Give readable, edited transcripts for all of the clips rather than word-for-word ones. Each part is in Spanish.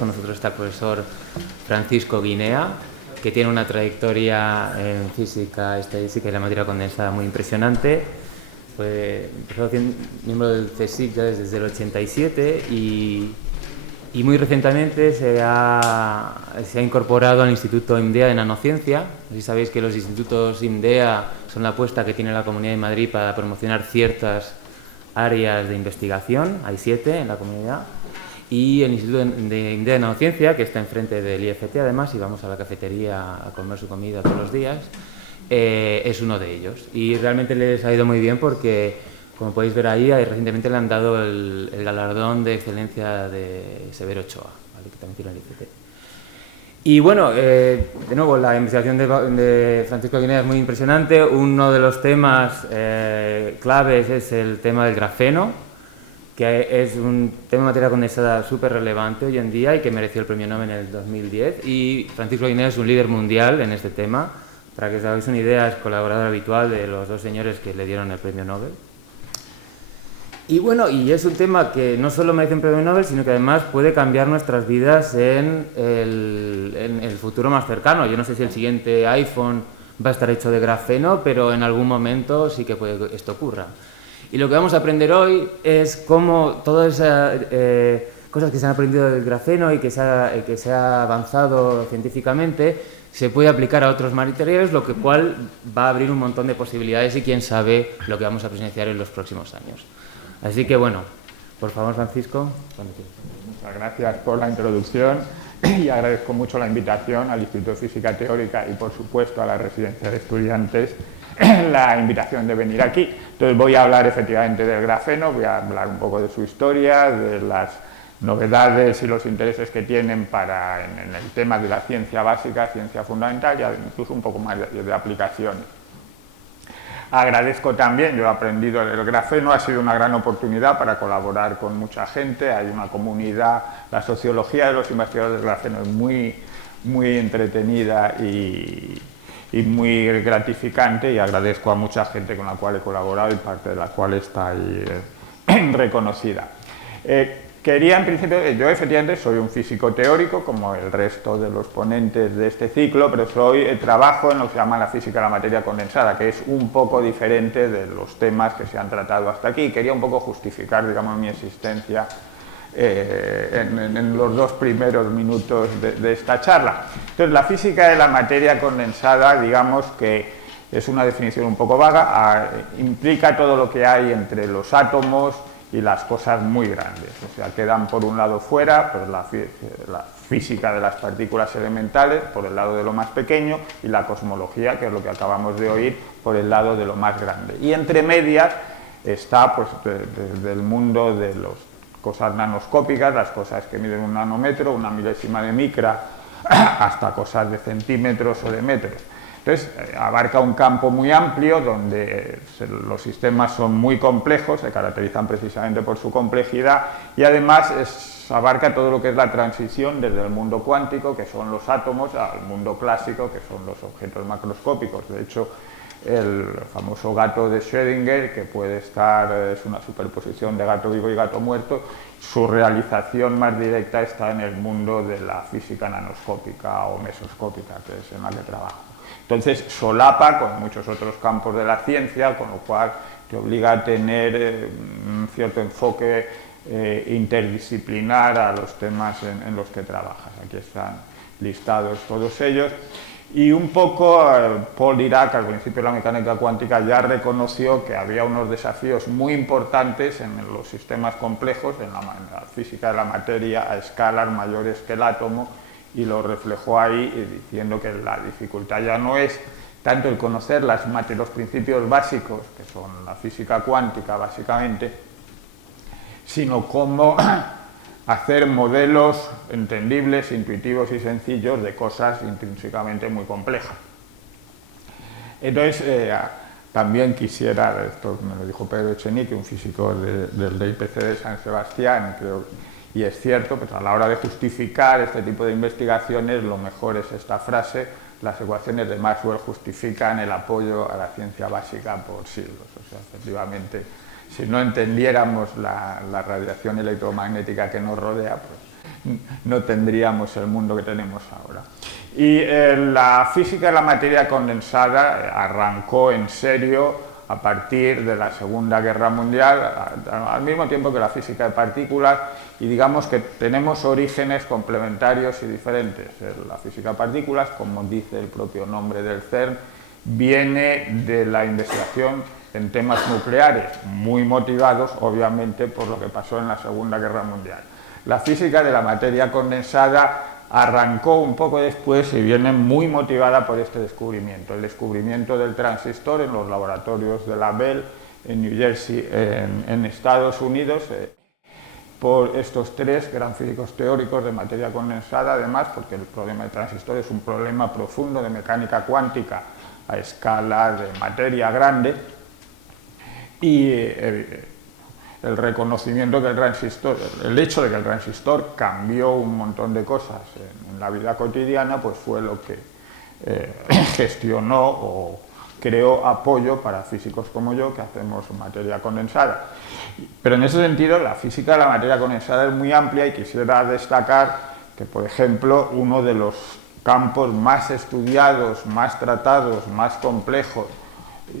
Con nosotros está el profesor Francisco Guinea, que tiene una trayectoria en física, estadística y la materia condensada muy impresionante. Fue miembro del CSIC ya desde el 87 y muy recientemente se ha incorporado al Instituto IMDEA de Nanociencia. Si sabéis que los institutos IMDEA son la apuesta que tiene la Comunidad de Madrid para promocionar ciertas áreas de investigación, hay 7 en la comunidad, y el Instituto de IMDEA de Nanociencia, que está enfrente del IFT además, y vamos a la cafetería a comer su comida todos los días, es uno de ellos. Y realmente les ha ido muy bien porque, como podéis ver ahí, recientemente le han dado el galardón de excelencia de Severo Ochoa, ¿vale? Que también tiene el IFT. Y bueno, de nuevo, la investigación de Francisco Guinea es muy impresionante. Uno de los temas claves es el tema del grafeno, que es un tema de materia condensada súper relevante hoy en día y que mereció el premio Nobel en el 2010. Y Francisco Guinea es un líder mundial en este tema. Para que os hagáis una idea, es colaborador habitual de los 2 señores que le dieron el premio Nobel. Y bueno, y es un tema que no solo merece un premio Nobel, sino que además puede cambiar nuestras vidas en el futuro más cercano. Yo no sé si el siguiente iPhone va a estar hecho de grafeno, pero en algún momento sí que puede que esto ocurra. Y lo que vamos a aprender hoy es cómo todas esas cosas que se han aprendido del grafeno y que se ha avanzado científicamente se puede aplicar a otros materiales, lo cual va a abrir un montón de posibilidades y quién sabe lo que vamos a presenciar en los próximos años. Así que bueno, por favor, Francisco, cuando quieras. Muchas gracias por la introducción y agradezco mucho la invitación al Instituto de Física Teórica y por supuesto a la Residencia de Estudiantes la invitación de venir aquí. Entonces voy a hablar efectivamente del grafeno, voy a hablar un poco de su historia, de las novedades y los intereses que tienen en el tema de la ciencia básica, ciencia fundamental y incluso un poco más de aplicaciones. Agradezco también, yo he aprendido el grafeno, ha sido una gran oportunidad para colaborar con mucha gente, hay una comunidad, la sociología de los investigadores del grafeno es muy entretenida y muy gratificante, y agradezco a mucha gente con la cual he colaborado y parte de la cual está ahí reconocida. Quería, en principio, yo efectivamente soy un físico teórico, como el resto de los ponentes de este ciclo, pero trabajo en lo que se llama la física de la materia condensada, que es un poco diferente de los temas que se han tratado hasta aquí. Quería un poco justificar, digamos, mi existencia en los 2 primeros minutos de esta charla. Entonces, la física de la materia condensada, digamos que es una definición un poco vaga, implica todo lo que hay entre los átomos y las cosas muy grandes, o sea, quedan por un lado fuera pues la física de las partículas elementales por el lado de lo más pequeño y la cosmología, que es lo que acabamos de oír, por el lado de lo más grande. Y entre medias está pues desde el mundo de las cosas nanoscópicas, las cosas que miden 1 nanómetro, 1 milésima de micra, hasta cosas de centímetros o de metros. Entonces, abarca un campo muy amplio donde los sistemas son muy complejos, se caracterizan precisamente por su complejidad y además abarca todo lo que es la transición desde el mundo cuántico, que son los átomos, al mundo clásico, que son los objetos macroscópicos. De hecho, el famoso gato de Schrödinger, que puede estar, es una superposición de gato vivo y gato muerto, su realización más directa está en el mundo de la física nanoscópica o mesoscópica, que es en la que trabajo. Entonces solapa con muchos otros campos de la ciencia, con lo cual te obliga a tener un cierto enfoque interdisciplinar a los temas en los que trabajas. Aquí están listados todos ellos. Y un poco Paul Dirac, al principio de la mecánica cuántica, ya reconoció que había unos desafíos muy importantes en los sistemas complejos, en la física de la materia a escalas mayores que el átomo, y lo reflejó ahí diciendo que la dificultad ya no es tanto el conocer los principios básicos, que son la física cuántica básicamente, sino cómo hacer modelos entendibles, intuitivos y sencillos de cosas intrínsecamente muy complejas. Entonces, también quisiera, esto me lo dijo Pedro Echenique, un físico del DIPC de San Sebastián, y es cierto, pues a la hora de justificar este tipo de investigaciones, lo mejor es esta frase: las ecuaciones de Maxwell justifican el apoyo a la ciencia básica por siglos. O sea, efectivamente, si no entendiéramos la radiación electromagnética que nos rodea, pues no tendríamos el mundo que tenemos ahora. Y la física de la materia condensada arrancó en serio a partir de la Segunda Guerra Mundial, al mismo tiempo que la física de partículas, y digamos que tenemos orígenes complementarios y diferentes. La física de partículas, como dice el propio nombre del CERN, viene de la investigación en temas nucleares, muy motivados obviamente por lo que pasó en la Segunda Guerra Mundial. La física de la materia condensada arrancó un poco después y viene muy motivada por este descubrimiento, el descubrimiento del transistor en los laboratorios de la Bell en New Jersey, en Estados Unidos, por estos tres gran físicos teóricos de materia condensada, además, porque el problema del transistor es un problema profundo de mecánica cuántica a escala de materia grande, y el reconocimiento que el transistor, el hecho de que el transistor cambió un montón de cosas en la vida cotidiana, pues fue lo que gestionó o creó apoyo para físicos como yo que hacemos materia condensada. Pero en ese sentido la física de la materia condensada es muy amplia y quisiera destacar que, por ejemplo, uno de los campos más estudiados, más tratados, más complejos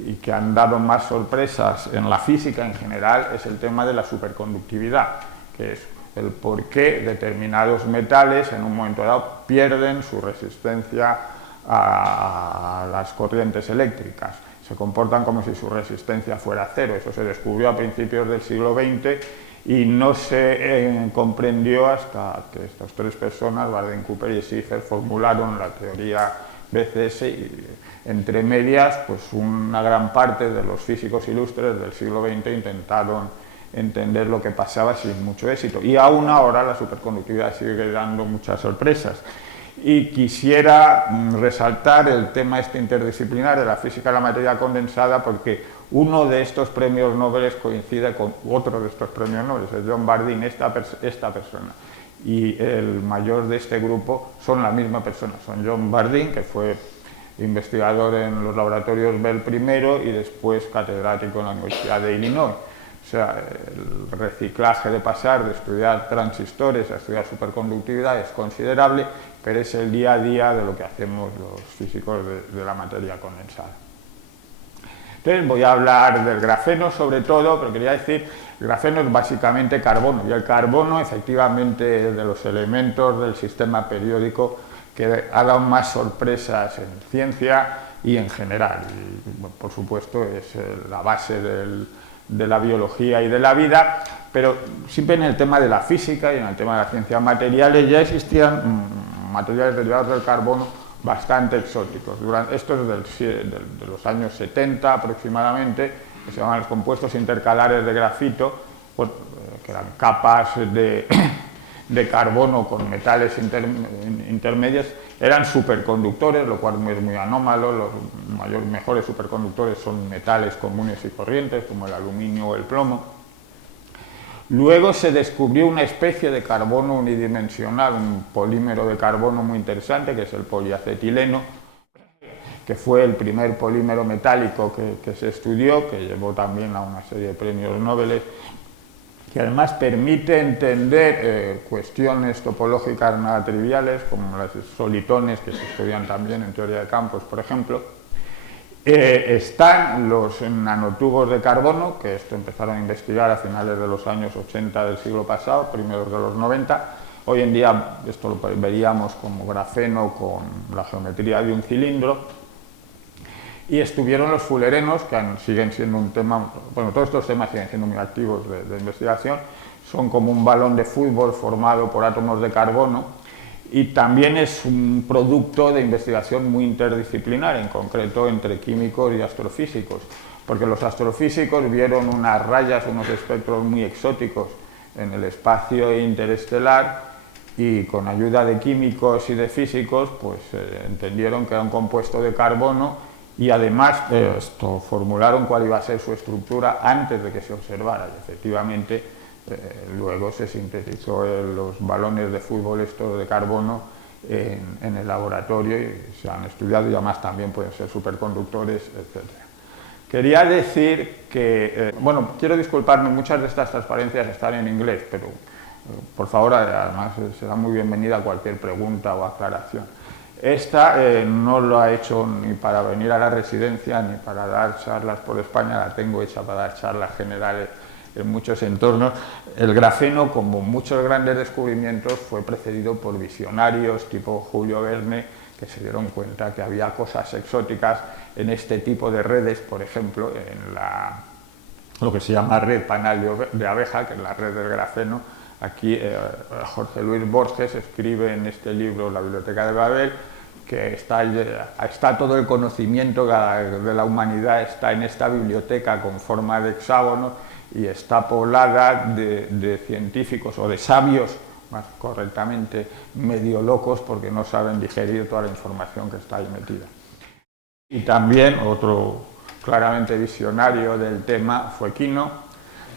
y que han dado más sorpresas en la física en general es el tema de la superconductividad, que es el por qué determinados metales en un momento dado pierden su resistencia a las corrientes eléctricas. Se comportan como si su resistencia fuera cero. Eso se descubrió a principios del siglo XX y no se comprendió hasta que estas tres personas, Bardeen, Cooper y Schiffer, formularon la teoría BCS y, entre medias, pues una gran parte de los físicos ilustres del siglo XX intentaron entender lo que pasaba sin mucho éxito. Y aún ahora la superconductividad sigue dando muchas sorpresas. Y quisiera resaltar el tema este interdisciplinar de la física de la materia condensada, porque uno de estos premios Nobel coincide con otro de estos premios Nobel, es John Bardeen, esta persona. Y el mayor de este grupo son la misma persona, son John Bardeen, que fue investigador en los laboratorios Bell primero y después catedrático en la Universidad de Illinois. O sea, el reciclaje de pasar de estudiar transistores a estudiar superconductividad es considerable, pero es el día a día de lo que hacemos los físicos de la materia condensada. Entonces voy a hablar del grafeno sobre todo, pero quería decir, el grafeno es básicamente carbono, y el carbono efectivamente es de los elementos del sistema periódico que ha dado más sorpresas en ciencia y en general. Y, bueno, por supuesto es la base de la biología y de la vida, pero siempre en el tema de la física y en el tema de las ciencias materiales ya existían materiales derivados del carbono bastante exóticos. Estos de los años 70 aproximadamente, que se llaman los compuestos intercalares de grafito, pues, que eran capas de carbono con metales intermedios, eran superconductores, lo cual es muy anómalo. Los mejores superconductores son metales comunes y corrientes, como el aluminio o el plomo. Luego se descubrió una especie de carbono unidimensional, un polímero de carbono muy interesante, que es el poliacetileno, que fue el primer polímero metálico que se estudió, que llevó también a una serie de premios Nobel, que además permite entender cuestiones topológicas nada triviales, como las solitones, que se estudian también en teoría de campos, por ejemplo. Están los nanotubos de carbono, que esto empezaron a investigar a finales de los años 80 del siglo pasado, primeros de los 90. Hoy en día esto lo veríamos como grafeno con la geometría de un cilindro. Y estuvieron los fullerenos, que siguen siendo un tema, bueno, todos estos temas siguen siendo muy activos de investigación, son como un balón de fútbol formado por átomos de carbono, y también es un producto de investigación muy interdisciplinar, en concreto entre químicos y astrofísicos, porque los astrofísicos vieron unas rayas, unos espectros muy exóticos en el espacio interestelar, y con ayuda de químicos y de físicos pues entendieron que era un compuesto de carbono, y además formularon cuál iba a ser su estructura antes de que se observara, y efectivamente luego se sintetizó los balones de fútbol estos de carbono en el laboratorio y se han estudiado, y además también pueden ser superconductores, etc. Quería decir que, bueno, quiero disculparme, muchas de estas transparencias están en inglés, pero Por favor, además será muy bienvenida cualquier pregunta o aclaración. Esta no lo ha hecho ni para venir a la residencia ni para dar charlas por España, la tengo hecha para dar charlas generales en muchos entornos. El grafeno, como muchos grandes descubrimientos, fue precedido por visionarios tipo Julio Verne, que se dieron cuenta que había cosas exóticas en este tipo de redes, por ejemplo, en lo que se llama red panal de abeja, que es la red del grafeno. Aquí Jorge Luis Borges escribe en este libro, La Biblioteca de Babel, que está todo el conocimiento de la humanidad está en esta biblioteca con forma de hexágono y está poblada de científicos o de sabios, más correctamente medio locos, porque no saben digerir toda la información que está ahí metida. Y también otro claramente visionario del tema fue Quino,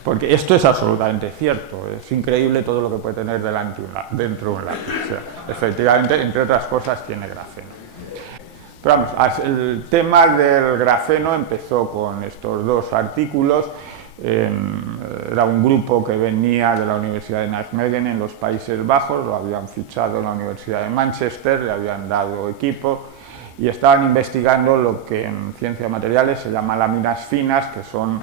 porque esto es absolutamente cierto, es increíble todo lo que puede tener dentro de un lápiz. O sea, efectivamente, entre otras cosas, tiene grafeno. Pero vamos, el tema del grafeno empezó con estos dos artículos. Era un grupo que venía de la Universidad de Nijmegen en los Países Bajos, lo habían fichado en la Universidad de Manchester, le habían dado equipo y estaban investigando lo que en ciencias materiales se llama láminas finas, que son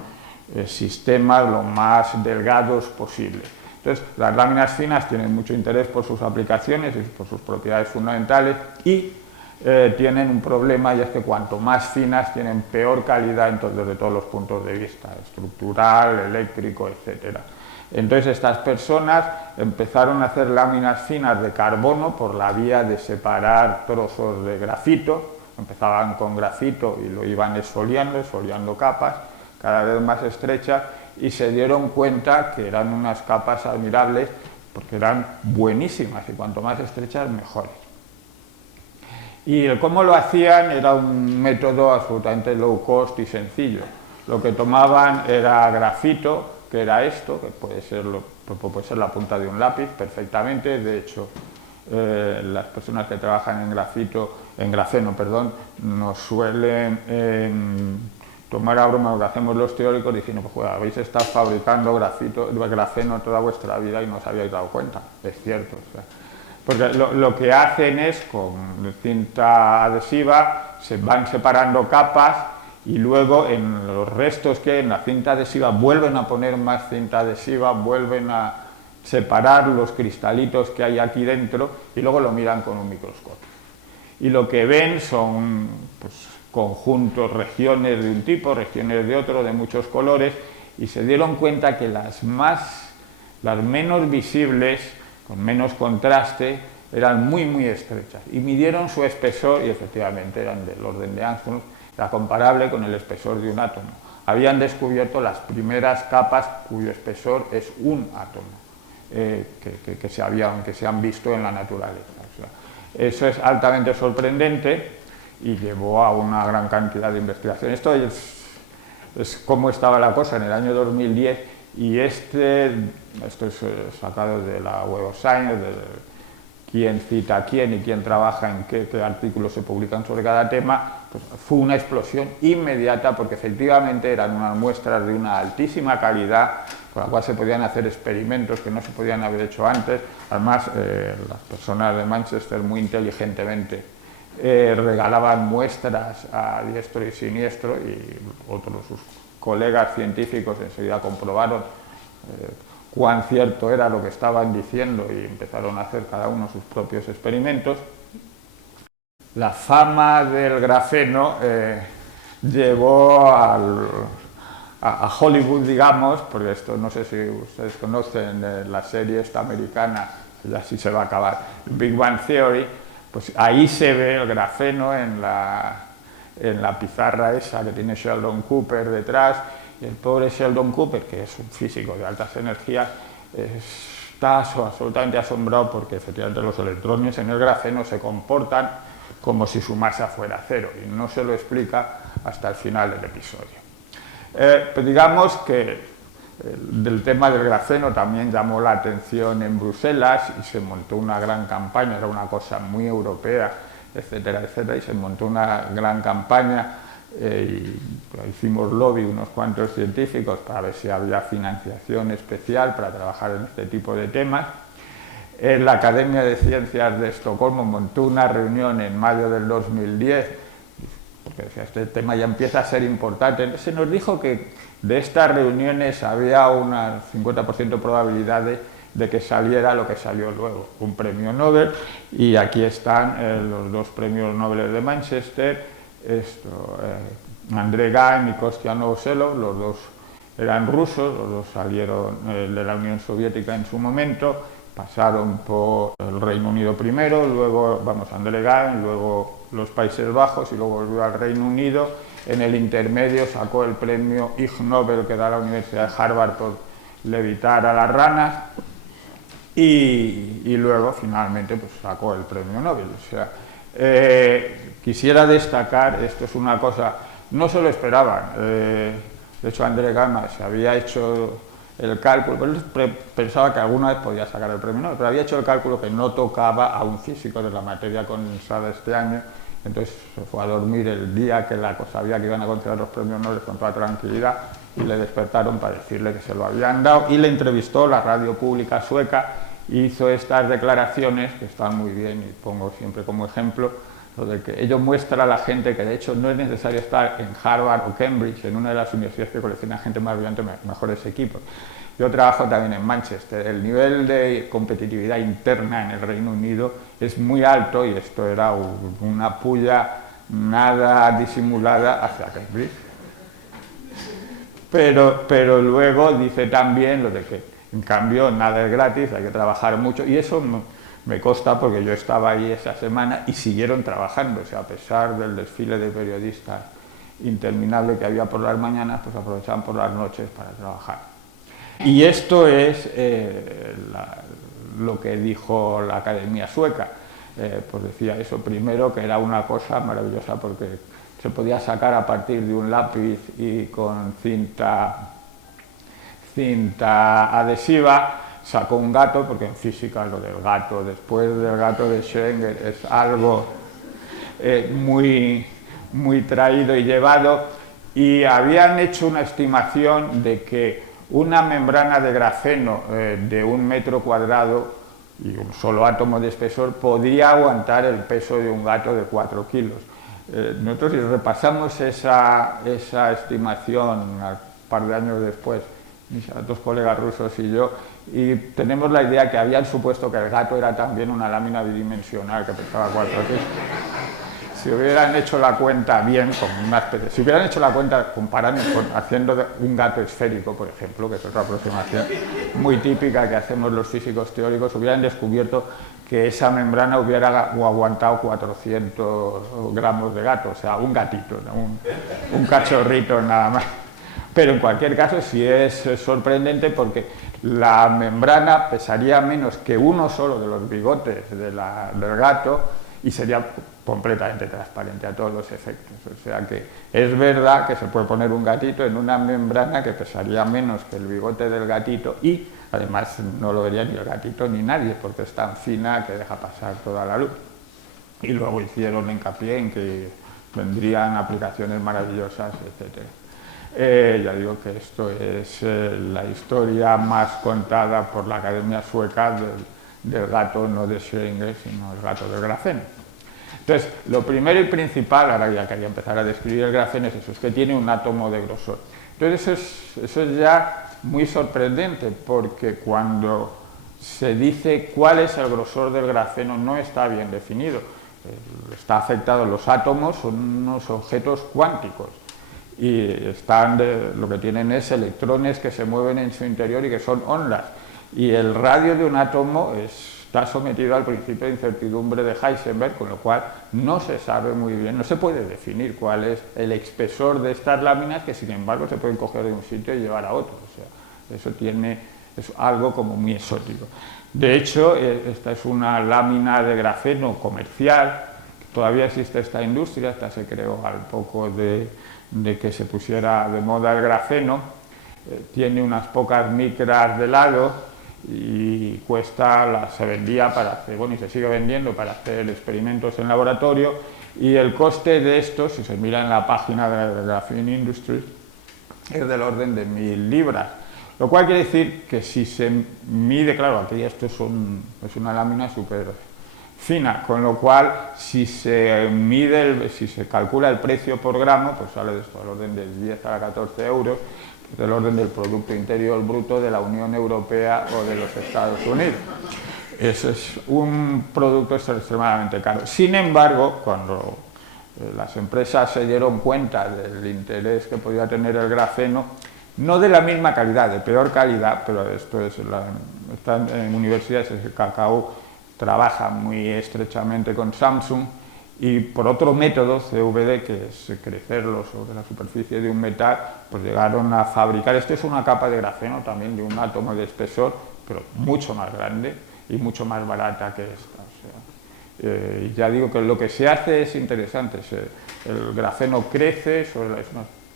sistemas lo más delgados posible. Entonces, las láminas finas tienen mucho interés por sus aplicaciones y por sus propiedades fundamentales y tienen un problema, y es que cuanto más finas tienen peor calidad desde todos los puntos de vista, estructural, eléctrico, etc. Entonces estas personas empezaron a hacer láminas finas de carbono por la vía de separar trozos de grafito. Empezaban con grafito y lo iban esfoliando capas cada vez más estrechas, y se dieron cuenta que eran unas capas admirables porque eran buenísimas y cuanto más estrechas mejores. Y cómo lo hacían era un método absolutamente low cost y sencillo. Lo que tomaban era grafito, que era esto, que puede ser la punta de un lápiz perfectamente. De hecho, las personas que trabajan en grafeno, nos suelen tomar a broma lo que hacemos los teóricos diciendo, pues habéis estado fabricando grafeno toda vuestra vida y no os habíais dado cuenta. Es cierto. O sea, porque lo que hacen es, con cinta adhesiva, se van separando capas y luego en los restos que hay en la cinta adhesiva vuelven a poner más cinta adhesiva, vuelven a separar los cristalitos que hay aquí dentro y luego lo miran con un microscopio. Y lo que ven son conjuntos, regiones de un tipo, regiones de otro, de muchos colores, y se dieron cuenta que las menos visibles, con menos contraste, eran muy estrechas, y midieron su espesor y efectivamente eran del orden de Armstrong, era comparable con el espesor de un átomo. Habían descubierto las primeras capas cuyo espesor es un átomo, que se han visto en la naturaleza. O sea, eso es altamente sorprendente y llevó a una gran cantidad de investigación. Esto es cómo estaba la cosa en el año 2010, y esto es sacado de la Web of Science, de quién cita a quién y quién trabaja en qué artículos se publican sobre cada tema. Pues fue una explosión inmediata porque efectivamente eran unas muestras de una altísima calidad con la cual se podían hacer experimentos que no se podían haber hecho antes. Además, las personas de Manchester muy inteligentemente regalaban muestras a diestro y siniestro, y sus colegas científicos enseguida comprobaron cuán cierto era lo que estaban diciendo y empezaron a hacer cada uno sus propios experimentos. La fama del grafeno llevó a Hollywood, digamos, porque esto no sé si ustedes conocen la serie esta americana, ya sí se va a acabar, Big Bang Theory. Pues ahí se ve el grafeno en la pizarra esa que tiene Sheldon Cooper detrás, y el pobre Sheldon Cooper, que es un físico de altas energías, está absolutamente asombrado porque efectivamente los electrones en el grafeno se comportan como si su masa fuera cero, y no se lo explica hasta el final del episodio. Pues digamos que del tema del grafeno también llamó la atención en Bruselas y se montó una gran campaña, era una cosa muy europea, etcétera, etcétera, y se montó una gran campaña y hicimos lobby unos cuantos científicos para ver si había financiación especial para trabajar en este tipo de temas. La Academia de Ciencias de Estocolmo montó una reunión en mayo del 2010, porque este tema ya empieza a ser importante. Se nos dijo que de estas reuniones había una 50% de probabilidad de que saliera lo que salió luego, un premio Nobel, y aquí están los dos premios Nobel de Manchester, Andrei Gaim y Kostya Novoselov, los dos eran rusos, los dos salieron de la Unión Soviética en su momento, pasaron por el Reino Unido primero, luego Andrei Gaim, luego los Países Bajos y luego volvió al Reino Unido. En el intermedio sacó el premio Ig Nobel que da la Universidad de Harvard por levitar a las ranas y luego finalmente pues, sacó el premio Nobel. O sea, quisiera destacar, esto es una cosa, no se lo esperaban, de hecho Andrei Gaim se había hecho el cálculo, pero él pensaba que alguna vez podía sacar el premio Nobel, pero había hecho el cálculo que no tocaba a un físico de la materia condensada este año, entonces se fue a dormir el día que sabía que iban a conceder los premios Nobel con toda tranquilidad y le despertaron para decirle que se lo habían dado y le entrevistó la radio pública sueca y hizo estas declaraciones que están muy bien y pongo siempre como ejemplo lo de que ello muestra a la gente que de hecho no es necesario estar en Harvard o Cambridge, en una de las universidades que colecciona gente más brillante, mejores equipos. Yo trabajo también en Manchester, el nivel de competitividad interna en el Reino Unido es muy alto y esto era una puya nada disimulada hacia Cambridge. Pero luego dice también lo de que en cambio nada es gratis, hay que trabajar mucho y eso me consta porque yo estaba ahí esa semana y siguieron trabajando, o sea, a pesar del desfile de periodistas interminable que había por las mañanas, pues aprovechaban por las noches para trabajar. Y esto es lo que dijo la Academia Sueca, pues decía eso primero, que era una cosa maravillosa porque se podía sacar a partir de un lápiz y con cinta adhesiva, sacó un gato, porque en física lo del gato, después del gato de Schrödinger, es algo muy traído y llevado, y habían hecho una estimación de que una membrana de grafeno de 1 metro cuadrado y un solo átomo de espesor podía aguantar el peso de un gato de 4 kilos. Nosotros repasamos esa estimación un par de años después, mis dos colegas rusos y yo, y tenemos la idea que habían supuesto que el gato era también una lámina bidimensional que pesaba 4 kilos. Si hubieran hecho la cuenta bien, si hubieran hecho la cuenta comparando haciendo un gato esférico, por ejemplo, que es otra aproximación muy típica que hacemos los físicos teóricos, hubieran descubierto que esa membrana hubiera aguantado 400 gramos de gato, o sea, un gatito, ¿no? un cachorrito nada más. Pero en cualquier caso sí es sorprendente porque la membrana pesaría menos que uno solo de los bigotes del gato y sería completamente transparente a todos los efectos. O sea que es verdad que se puede poner un gatito en una membrana que pesaría menos que el bigote del gatito y además no lo vería ni el gatito ni nadie porque es tan fina que deja pasar toda la luz. Y luego hicieron hincapié en que vendrían aplicaciones maravillosas, etc. Ya digo que esto es la historia más contada por la Academia Sueca del gato, no de Schrödinger, sino el gato del grafeno. Entonces, lo primero y principal, ahora ya quería empezar a describir el grafeno, es eso, es que tiene un átomo de grosor. Entonces, eso es ya muy sorprendente, porque cuando se dice cuál es el grosor del grafeno no está bien definido. Está afectado, los átomos son unos objetos cuánticos y lo que tienen es electrones que se mueven en su interior y que son ondas. Y el radio de un átomo está sometido al principio de incertidumbre de Heisenberg, con lo cual no se sabe muy bien, no se puede definir cuál es el espesor de estas láminas que sin embargo se pueden coger de un sitio y llevar a otro. O sea, eso es algo como muy exótico. De hecho, esta es una lámina de grafeno comercial, todavía existe esta industria, esta se creó al poco de que se pusiera de moda el grafeno, tiene unas pocas micras de lado y se vendía para hacer, y se sigue vendiendo para hacer experimentos en laboratorio y el coste de estos, si se mira en la página de Graphene Industries, es del orden de 1000 libras. Lo cual quiere decir que si se mide, claro, aquí esto es una lámina súper fina, con lo cual si se mide, si se calcula el precio por gramo, pues sale de esto, del orden de 10 a 14 euros, del orden del Producto Interior Bruto de la Unión Europea o de los Estados Unidos. Ese es un producto extremadamente caro. Sin embargo, cuando las empresas se dieron cuenta del interés que podía tener el grafeno, no de la misma calidad, de peor calidad, pero esto es están en universidades, el Cacao trabaja muy estrechamente con Samsung, y por otro método, CVD, que es crecerlo sobre la superficie de un metal, pues llegaron a fabricar, esto es una capa de grafeno también de un átomo de espesor, pero mucho más grande y mucho más barata que esta. O sea, ya digo que lo que se hace es interesante, el grafeno crece sobre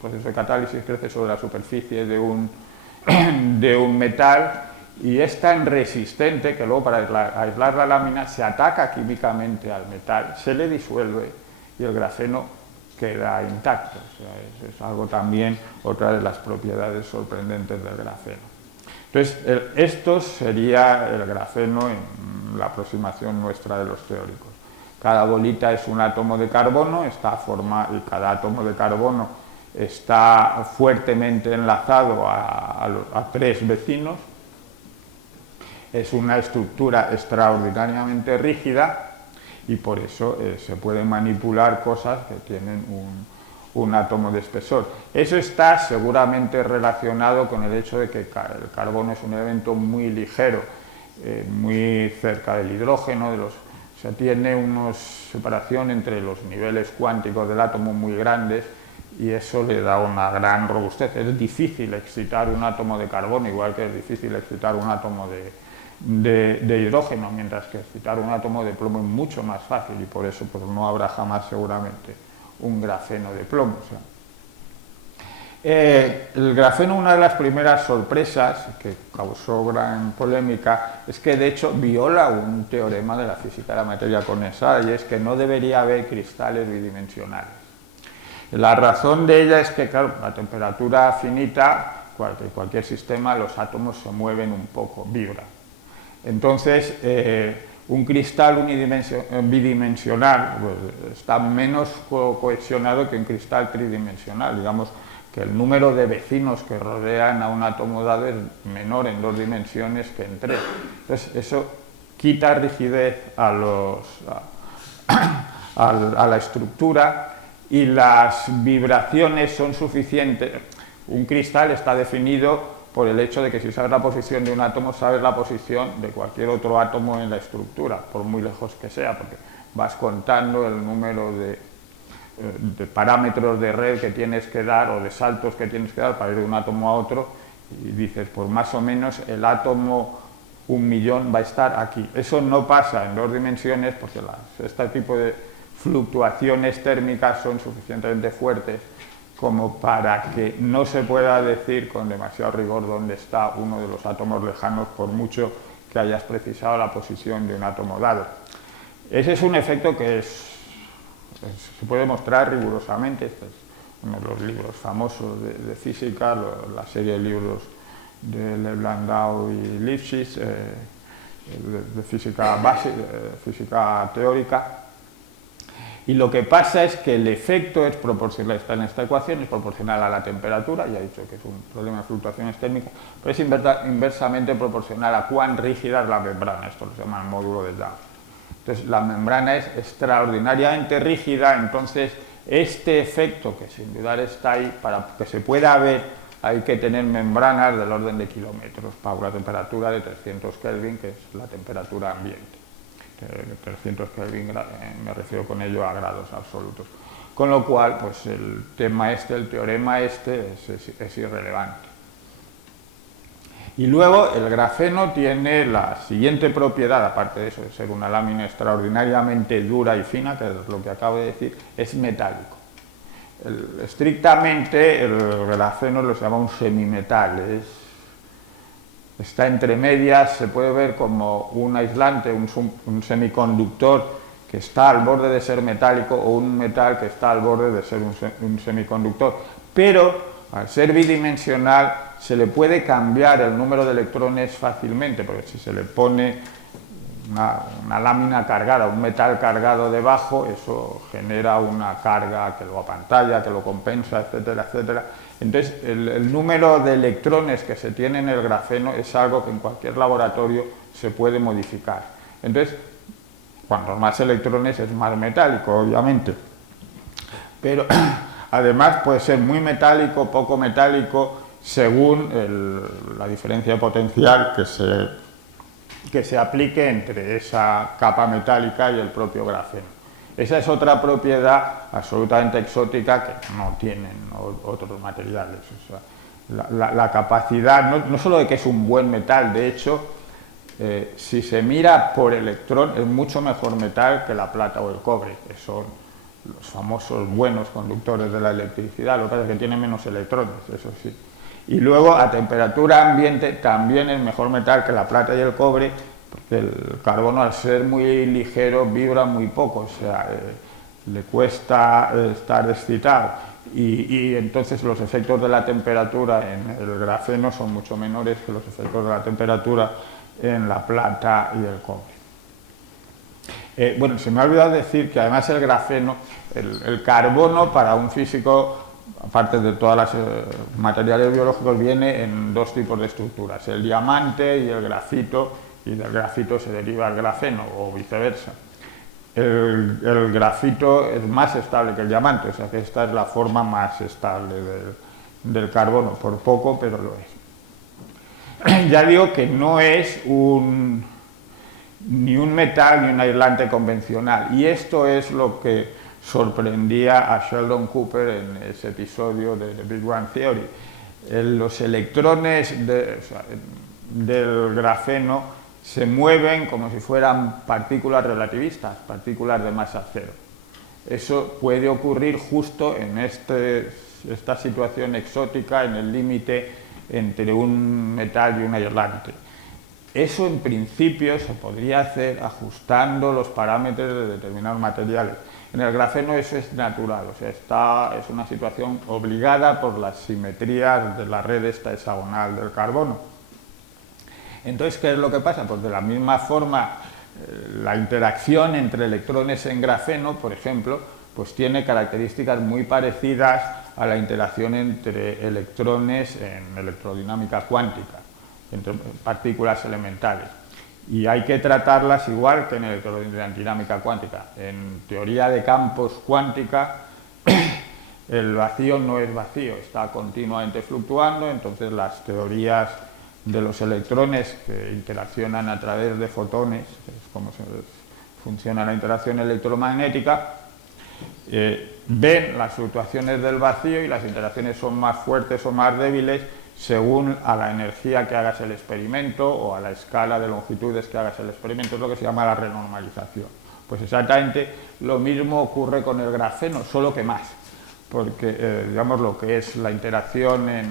proceso de catálisis, crece sobre la superficie de un metal, y es tan resistente que luego para aislar la lámina se ataca químicamente al metal, se le disuelve y el grafeno queda intacto. O sea, eso es algo también, otra de las propiedades sorprendentes del grafeno. Entonces, esto sería el grafeno en la aproximación nuestra de los teóricos. Cada bolita es un átomo de carbono, y cada átomo de carbono está fuertemente enlazado a 3 vecinos. Es una estructura extraordinariamente rígida y por eso se pueden manipular cosas que tienen un átomo de espesor. Eso está seguramente relacionado con el hecho de que el carbono es un elemento muy ligero, muy cerca del hidrógeno, o sea, tiene una separación entre los niveles cuánticos del átomo muy grandes, y eso le da una gran robustez. Es difícil excitar un átomo de carbono, igual que es difícil excitar un átomo de hidrógeno, mientras que excitar un átomo de plomo es mucho más fácil, y por eso pues, no habrá jamás seguramente un grafeno de plomo. O sea, el grafeno, una de las primeras sorpresas que causó gran polémica, es que de hecho viola un teorema de la física de la materia condensada, y es que no debería haber cristales bidimensionales. La razón de ella es que, claro, a temperatura finita, cualquier sistema, los átomos se mueven un poco, vibran. Entonces, un cristal bidimensional pues, está menos cohesionado que un cristal tridimensional. Digamos que el número de vecinos que rodean a un átomo dado es menor en 2 dimensiones que en 3. Entonces, eso quita rigidez a la estructura, y las vibraciones son suficientes. Un cristal está definido por el hecho de que si sabes la posición de un átomo, sabes la posición de cualquier otro átomo en la estructura, por muy lejos que sea, porque vas contando el número de parámetros de red que tienes que dar, o de saltos que tienes que dar para ir de un átomo a otro, y dices, pues más o menos el átomo 1.000.000 va a estar aquí. Eso no pasa en 2 dimensiones, porque este tipo de fluctuaciones térmicas son suficientemente fuertes como para que no se pueda decir con demasiado rigor dónde está uno de los átomos lejanos, por mucho que hayas precisado la posición de un átomo dado. Ese es un efecto que se puede mostrar rigurosamente. Este es uno de los libros famosos de física, la serie de libros de Landau y Lipschitz, de física básica, física teórica. Y lo que pasa es que el efecto es proporcional, está en esta ecuación, es proporcional a la temperatura, ya he dicho que es un problema de fluctuaciones térmicas, pero es inversamente proporcional a cuán rígida es la membrana, esto se llama el módulo de Gauss. Entonces la membrana es extraordinariamente rígida, entonces este efecto, que sin dudar está ahí, para que se pueda ver hay que tener membranas del orden de kilómetros para una temperatura de 300 Kelvin, que es la temperatura ambiente. 300 Kelvin, me refiero con ello a grados absolutos. Con lo cual, pues el tema el teorema es irrelevante. Y luego el grafeno tiene la siguiente propiedad, aparte de eso de ser una lámina extraordinariamente dura y fina, que es lo que acabo de decir, es metálico. Estrictamente el grafeno lo se llama un semimetal, está entre medias, se puede ver como un aislante, un semiconductor que está al borde de ser metálico o un metal que está al borde de ser un semiconductor. Pero al ser bidimensional se le puede cambiar el número de electrones fácilmente, porque si se le pone una lámina cargada, un metal cargado debajo, eso genera una carga que lo apantalla, que lo compensa, etcétera, etcétera. Entonces, el número de electrones que se tiene en el grafeno es algo que en cualquier laboratorio se puede modificar. Entonces, cuantos más electrones es más metálico, obviamente. Pero además puede ser muy metálico, poco metálico, según la diferencia de potencial que se aplique entre esa capa metálica y el propio grafeno. Esa es otra propiedad absolutamente exótica que no tienen otros materiales. O sea, la capacidad, no solo de que es un buen metal, de hecho, si se mira por electrón, es mucho mejor metal que la plata o el cobre, que son los famosos buenos conductores de la electricidad. Lo que pasa es que tienen menos electrones, eso sí. Y luego, a temperatura ambiente, también es mejor metal que la plata y el cobre, porque el carbono, al ser muy ligero, vibra muy poco, o sea, le cuesta estar excitado. Y entonces los efectos de la temperatura en el grafeno son mucho menores que los efectos de la temperatura en la plata y el cobre. Bueno, se me ha olvidado decir que además el grafeno, el carbono para un físico, aparte de todos los materiales biológicos, viene en dos tipos de estructuras, el diamante y el grafito, y del grafito se deriva el grafeno o viceversa. El grafito es más estable que el diamante, o sea que esta es la forma más estable del carbono, por poco, pero lo es. Ya digo que no es ni un metal ni un aislante convencional, y esto es lo que sorprendía a Sheldon Cooper en ese episodio de The Big Bang Theory. Los electrones del grafeno se mueven como si fueran partículas relativistas, partículas de masa cero. Eso puede ocurrir justo en esta situación exótica, en el límite entre un metal y un aislante. Eso en principio se podría hacer ajustando los parámetros de determinados materiales. En el grafeno eso es natural, o sea, es una situación obligada por las simetrías de la red esta hexagonal del carbono. Entonces, ¿qué es lo que pasa? Pues de la misma forma, la interacción entre electrones en grafeno, por ejemplo, pues tiene características muy parecidas a la interacción entre electrones en electrodinámica cuántica, entre partículas elementales. Y hay que tratarlas igual que en electrodinámica cuántica. En teoría de campos cuántica, el vacío no es vacío, está continuamente fluctuando, entonces las teorías de los electrones que interaccionan a través de fotones, que es como funciona la interacción electromagnética, ven las fluctuaciones del vacío y las interacciones son más fuertes o más débiles según a la energía que hagas el experimento o a la escala de longitudes que hagas el experimento. Es lo que se llama la renormalización. Pues exactamente lo mismo ocurre con el grafeno, solo que más, porque digamos lo que es la interacción en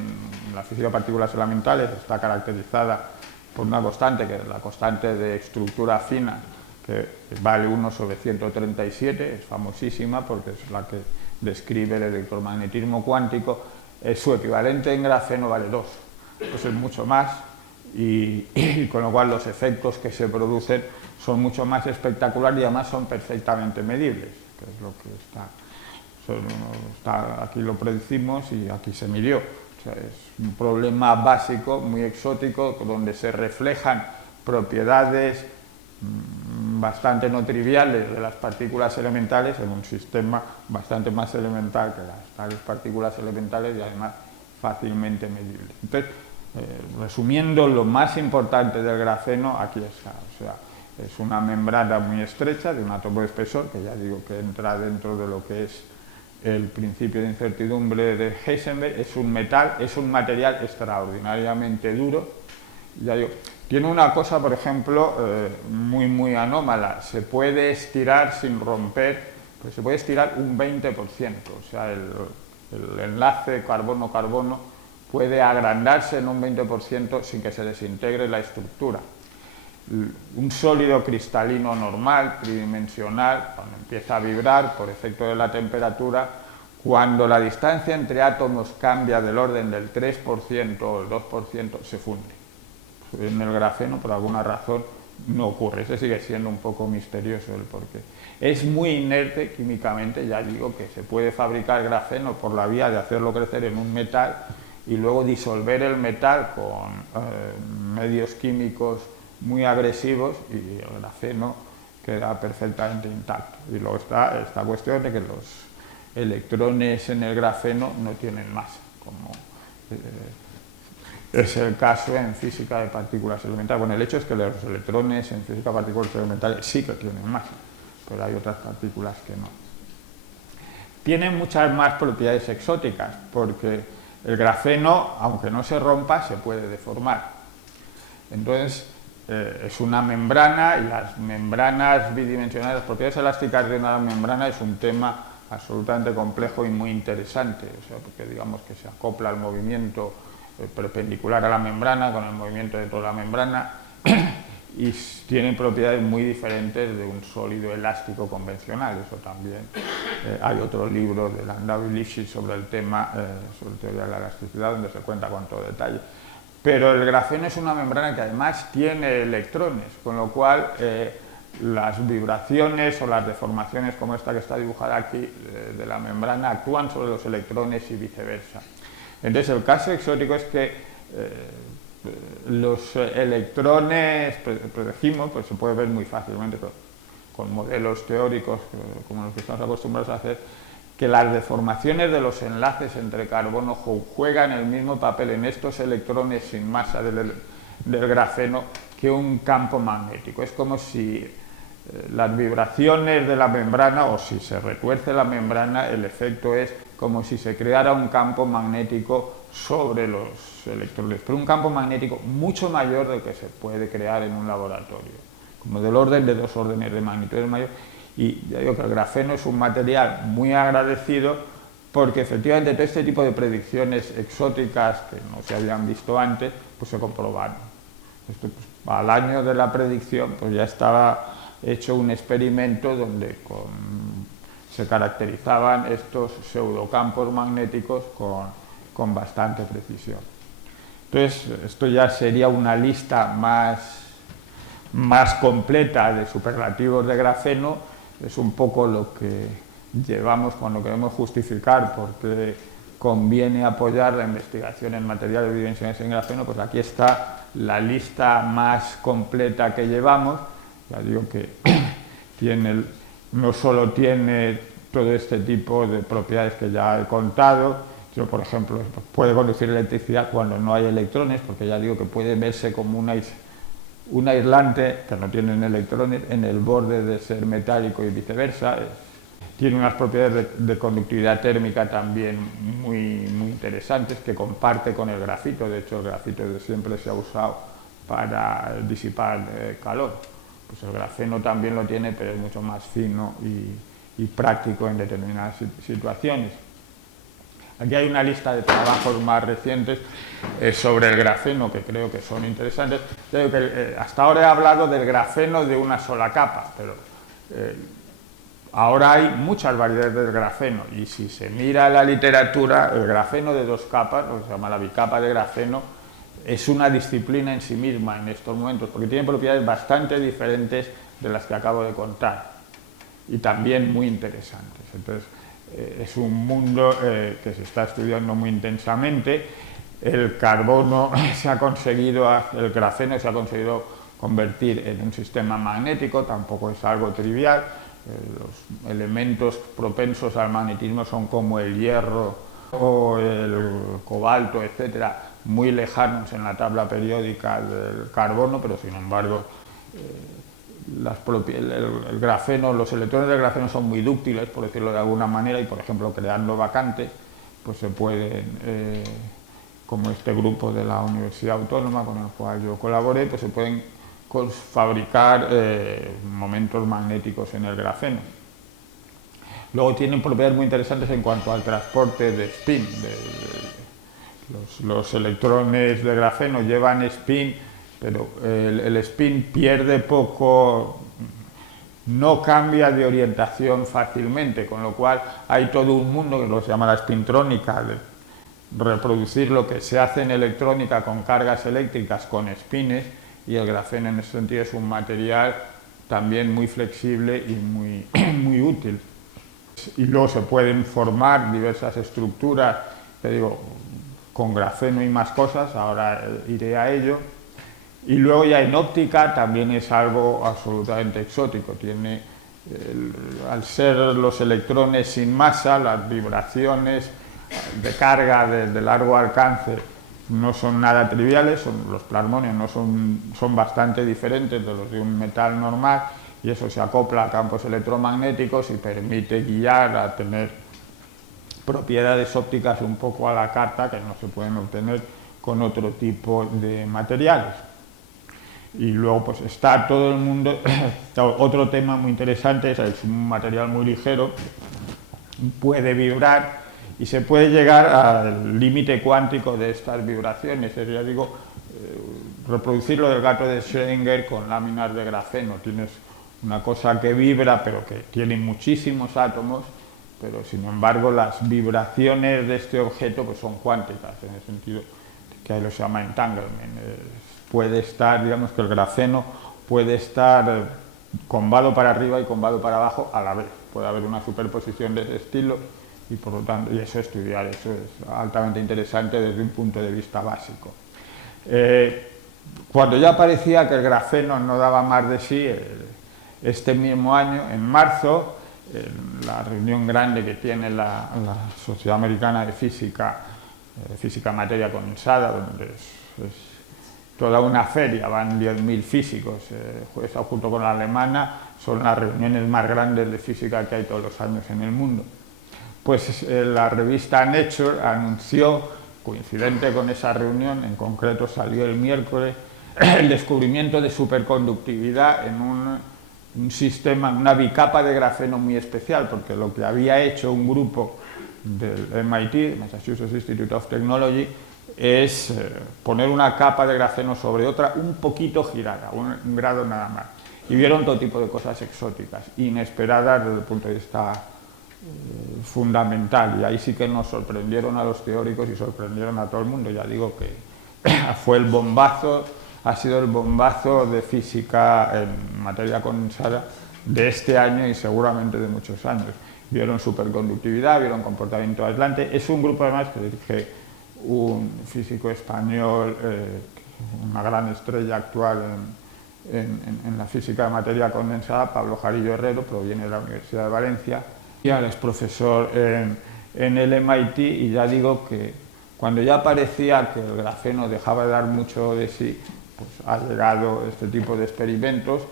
la física de partículas elementales está caracterizada por una constante, que es la constante de estructura fina, que vale 1/137, es famosísima porque es la que describe el electromagnetismo cuántico. Su equivalente en grafeno vale 2, pues es mucho más, y con lo cual los efectos que se producen son mucho más espectaculares y además son perfectamente medibles, que es lo que está aquí lo predecimos y aquí se midió. O sea, es un problema básico, muy exótico, donde se reflejan propiedades bastante no triviales de las partículas elementales en un sistema bastante más elemental que las tales partículas elementales y además fácilmente medible. Entonces, resumiendo, lo más importante del grafeno aquí está, o sea, es una membrana muy estrecha de un átomo de espesor, que ya digo que entra dentro de lo que es el principio de incertidumbre de Heisenberg. Es un metal, es un material extraordinariamente duro, ya digo. Tiene una cosa, por ejemplo, muy anómala. Se puede estirar sin romper, pues se puede estirar un 20%. O sea, el enlace carbono-carbono puede agrandarse en un 20% sin que se desintegre la estructura. un sólido cristalino normal, tridimensional, cuando empieza a vibrar por efecto de la temperatura, cuando la distancia entre átomos cambia del orden del 3% o el 2%, se funde. En el grafeno, por alguna razón, no ocurre. Ese sigue siendo un poco misterioso el porqué. Es muy inerte químicamente, ya digo que se puede fabricar grafeno por la vía de hacerlo crecer en un metal y luego disolver el metal con medios químicos muy agresivos y el grafeno queda perfectamente intacto. Y luego está esta cuestión de que los electrones en el grafeno no tienen masa, como es el caso en física de partículas elementales. Bueno, el hecho es que los electrones en física de partículas elementales sí que tienen masa, pero hay otras partículas que no. Tienen muchas más propiedades exóticas, porque el grafeno, aunque no se rompa, se puede deformar. Entonces, es una membrana, y las membranas bidimensionales, las propiedades elásticas de una membrana es un tema absolutamente complejo y muy interesante, o sea, porque digamos que se acopla el movimiento perpendicular a la membrana con el movimiento dentro de la membrana y tienen propiedades muy diferentes de un sólido elástico convencional. Eso también hay otros libros de Landau y Lifshitz sobre el tema, sobre teoría de la elasticidad, donde se cuenta con todo detalle. Pero el grafeno es una membrana que además tiene electrones, con lo cual las vibraciones o las deformaciones como esta que está dibujada aquí de la membrana actúan sobre los electrones y viceversa. Entonces el caso exótico es que los electrones, predecimos, pues se puede ver muy fácilmente con modelos teóricos como los que estamos acostumbrados a hacer, que las deformaciones de los enlaces entre carbono juegan el mismo papel en estos electrones sin masa del grafeno que un campo magnético. Es como si las vibraciones de la membrana, o si se retuerce la membrana, el efecto es como si se creara un campo magnético sobre los electrones, pero un campo magnético mucho mayor del que se puede crear en un laboratorio, como del orden de 2 órdenes de magnitud mayor. Y ya digo que el grafeno es un material muy agradecido porque efectivamente todo este tipo de predicciones exóticas que no se habían visto antes, pues se comprobaron. Esto, pues, al año de la predicción, pues ya estaba hecho un experimento donde se caracterizaban estos pseudocampos magnéticos con bastante precisión. Entonces, esto ya sería una lista más completa de superlativos de grafeno. Es un poco lo que llevamos cuando queremos justificar por qué conviene apoyar la investigación en materiales bidimensionales en grafeno. Pues aquí está la lista más completa que llevamos. Ya digo que no solo tiene todo este tipo de propiedades que ya he contado, sino, por ejemplo, puede conducir electricidad cuando no hay electrones, porque ya digo que puede verse como un aislante que no tienen electrones en el borde de ser metálico y viceversa. Tiene unas propiedades de conductividad térmica también muy interesantes que comparte con el grafito. De hecho, el grafito desde siempre se ha usado para disipar calor. Pues el grafeno también lo tiene, pero es mucho más fino y práctico en determinadas situaciones. Aquí hay una lista de trabajos más recientes sobre el grafeno que creo que son interesantes. Hasta ahora he hablado del grafeno de una sola capa, pero ahora hay muchas variedades del grafeno, y si se mira la literatura, el grafeno de 2 capas, lo que se llama la bicapa de grafeno, es una disciplina en sí misma en estos momentos, porque tiene propiedades bastante diferentes de las que acabo de contar, y también muy interesantes. Entonces, es un mundo que se está estudiando muy intensamente. El carbono el grafeno se ha conseguido convertir en un sistema magnético, tampoco es algo trivial. Los elementos propensos al magnetismo son como el hierro o el cobalto, etcétera, muy lejanos en la tabla periódica del carbono, pero sin embargo el grafeno, los electrones del grafeno son muy dúctiles, por decirlo de alguna manera, y por ejemplo creando vacantes, pues se pueden, como este grupo de la Universidad Autónoma con el cual yo colaboré, pues se pueden fabricar momentos magnéticos en el grafeno. Luego tienen propiedades muy interesantes en cuanto al transporte de spin. Los electrones de grafeno llevan spin, pero el spin pierde poco, no cambia de orientación fácilmente, con lo cual hay todo un mundo que se llama la spintrónica, de reproducir lo que se hace en electrónica con cargas eléctricas con spines, y el grafeno en ese sentido es un material también muy flexible y muy útil. Y luego se pueden formar diversas estructuras, te digo, con grafeno y más cosas, ahora iré a ello. Y luego ya en óptica también es algo absolutamente exótico. Tiene, al ser los electrones sin masa, las vibraciones de carga de largo alcance no son nada triviales, los plasmonios no son bastante diferentes de los de un metal normal, y eso se acopla a campos electromagnéticos y permite guiar a tener propiedades ópticas un poco a la carta que no se pueden obtener con otro tipo de materiales. Y luego pues está todo el mundo, otro tema muy interesante, es un material muy ligero, puede vibrar y se puede llegar al límite cuántico de estas vibraciones, es, ya digo, reproducirlo del gato de Schrödinger con láminas de grafeno. Tienes una cosa que vibra pero que tiene muchísimos átomos, pero sin embargo las vibraciones de este objeto pues son cuánticas, en el sentido que ahí lo se llama entanglement. Puede estar, digamos que el grafeno puede estar combado para arriba y combado para abajo a la vez. Puede haber una superposición de ese estilo y por lo tanto, y eso estudiar, eso es altamente interesante desde un punto de vista básico. Cuando ya parecía que el grafeno no daba más de sí, este mismo año, en marzo, en la reunión grande que tiene la Sociedad Americana de Física Materia Condensada, donde es toda una feria, van 10.000 físicos, junto con la alemana, son las reuniones más grandes de física que hay todos los años en el mundo. Pues la revista Nature anunció, coincidente con esa reunión, en concreto salió el miércoles, el descubrimiento de superconductividad en un sistema, una bicapa de grafeno muy especial, porque lo que había hecho un grupo del MIT, Massachusetts Institute of Technology, es poner una capa de grafeno sobre otra un poquito girada, un grado nada más. Y vieron todo tipo de cosas exóticas, inesperadas desde el punto de vista fundamental, y ahí sí que nos sorprendieron a los teóricos y sorprendieron a todo el mundo. Ya digo que fue el bombazo, ha sido el bombazo de física en materia condensada de este año y seguramente de muchos años. Vieron superconductividad, vieron comportamiento aislante. Es un grupo además que dirige un físico español, una gran estrella actual en la física de materia condensada, Pablo Jarillo Herrero, proviene de la Universidad de Valencia, y ahora es profesor en el MIT, y ya digo que cuando ya parecía que el grafeno dejaba de dar mucho de sí, pues ha llegado este tipo de experimentos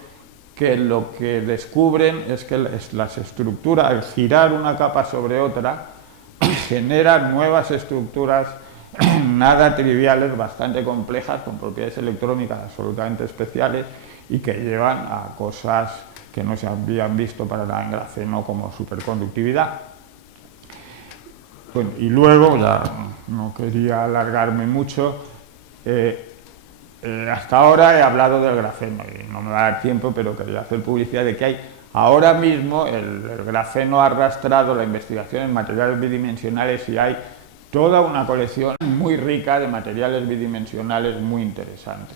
que lo que descubren es que las estructuras, al girar una capa sobre otra, generan nuevas estructuras nada triviales, bastante complejas, con propiedades electrónicas absolutamente especiales y que llevan a cosas que no se habían visto para nada en grafeno, como superconductividad. Bueno, y luego, ya no quería alargarme mucho, hasta ahora he hablado del grafeno y no me va a dar tiempo, pero quería hacer publicidad de que hay ahora mismo el grafeno ha arrastrado la investigación en materiales bidimensionales y hay toda una colección muy rica de materiales bidimensionales muy interesantes.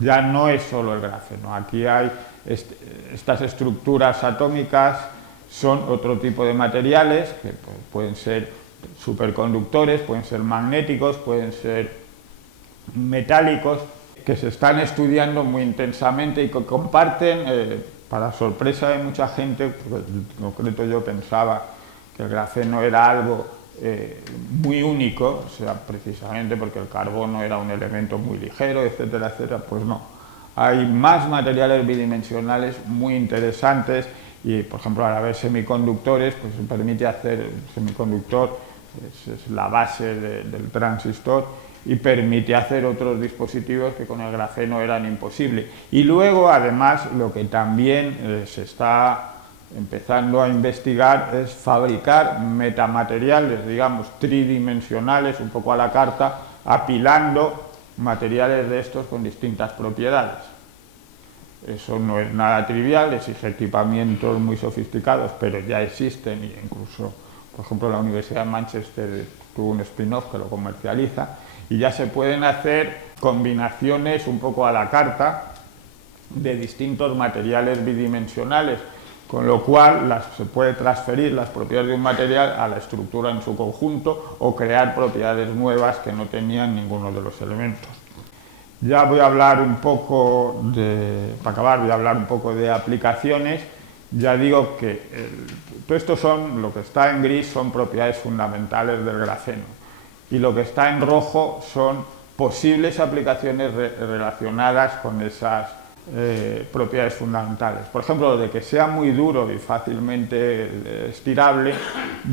Ya no es solo el grafeno, aquí hay estas estructuras atómicas, son otro tipo de materiales que pueden ser superconductores, pueden ser magnéticos, pueden ser metálicos, que se están estudiando muy intensamente y que comparten, para sorpresa de mucha gente, porque en concreto yo pensaba que el grafeno era algo muy único, o sea, precisamente porque el carbono era un elemento muy ligero, etcétera, etcétera. Pues no, hay más materiales bidimensionales muy interesantes y, por ejemplo, al haber semiconductores, pues se permite hacer, el semiconductor es la base del transistor y permite hacer otros dispositivos que con el grafeno eran imposibles. Y luego, además, lo que también se está empezando a investigar es fabricar metamateriales, digamos, tridimensionales, un poco a la carta, apilando materiales de estos con distintas propiedades. Eso no es nada trivial, exige equipamientos muy sofisticados, pero ya existen, y incluso, por ejemplo, la Universidad de Manchester tuvo un spin-off que lo comercializa, y ya se pueden hacer combinaciones un poco a la carta de distintos materiales bidimensionales, con lo cual se puede transferir las propiedades de un material a la estructura en su conjunto o crear propiedades nuevas que no tenían ninguno de los elementos. Ya voy a hablar un poco para acabar, voy a hablar un poco de aplicaciones. Ya digo que todo esto lo que está en gris son propiedades fundamentales del grafeno, y lo que está en rojo son posibles aplicaciones relacionadas con esas propiedades fundamentales. Por ejemplo, de que sea muy duro y fácilmente estirable,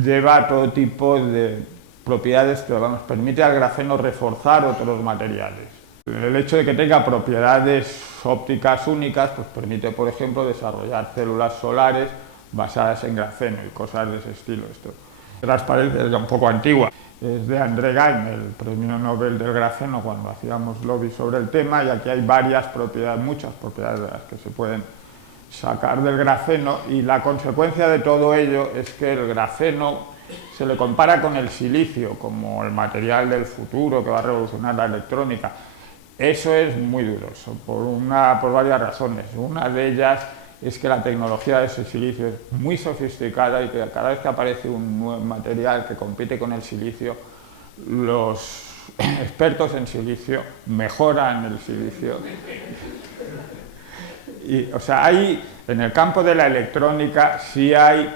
lleva todo tipo de propiedades que permite al grafeno reforzar otros materiales. El hecho de que tenga propiedades ópticas únicas pues permite, por ejemplo, desarrollar células solares basadas en grafeno y cosas de ese estilo. Esto transparencia es ya un poco antigua. Es de André Geim, el premio Nobel del grafeno, cuando hacíamos lobby sobre el tema, y aquí hay varias propiedades, muchas propiedades de las que se pueden sacar del grafeno, y la consecuencia de todo ello es que el grafeno se le compara con el silicio como el material del futuro que va a revolucionar la electrónica. Eso es muy duro, por varias razones. Una de ellas es que la tecnología de ese silicio es muy sofisticada, y que cada vez que aparece un nuevo material que compite con el silicio, los expertos en silicio mejoran el silicio. Y, o sea, en el campo de la electrónica sí hay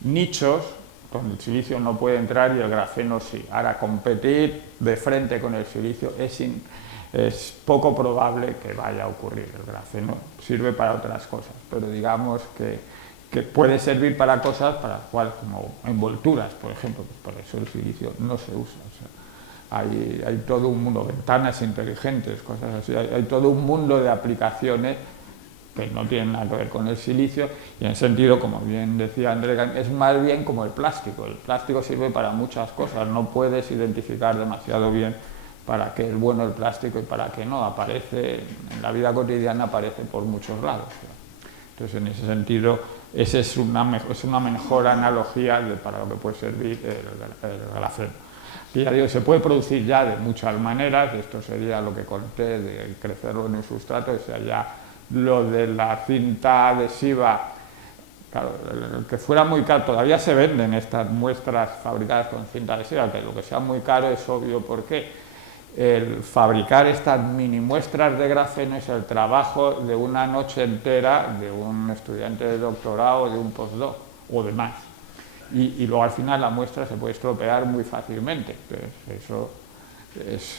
nichos donde el silicio no puede entrar y el grafeno sí. Ahora, competir de frente con el silicio es poco probable que vaya a ocurrir. El grafeno sirve para otras cosas, pero digamos que puede servir para cosas para las cuales, como envolturas, por ejemplo, por eso el silicio no se usa. O sea, hay todo un mundo, ventanas inteligentes, cosas así, hay todo un mundo de aplicaciones que no tienen nada que ver con el silicio, y en ese sentido, como bien decía André Geim, es más bien como el plástico. El plástico sirve para muchas cosas, no puedes identificar demasiado bien para qué es bueno el plástico y para qué no. Aparece en la vida cotidiana, aparece por muchos lados. Entonces, en ese sentido, esa es una mejor analogía para lo que puede servir el grafeno. Y ya digo, se puede producir ya de muchas maneras. Esto sería lo que conté de crecerlo en un sustrato, o sea, ya lo de la cinta adhesiva. Claro, el que fuera muy caro, todavía se venden estas muestras fabricadas con cinta adhesiva, que lo que sea muy caro es obvio por qué. El fabricar estas mini muestras de grafeno es el trabajo de una noche entera de un estudiante de doctorado o de un postdoc o de más. Y luego al final la muestra se puede estropear muy fácilmente. Entonces,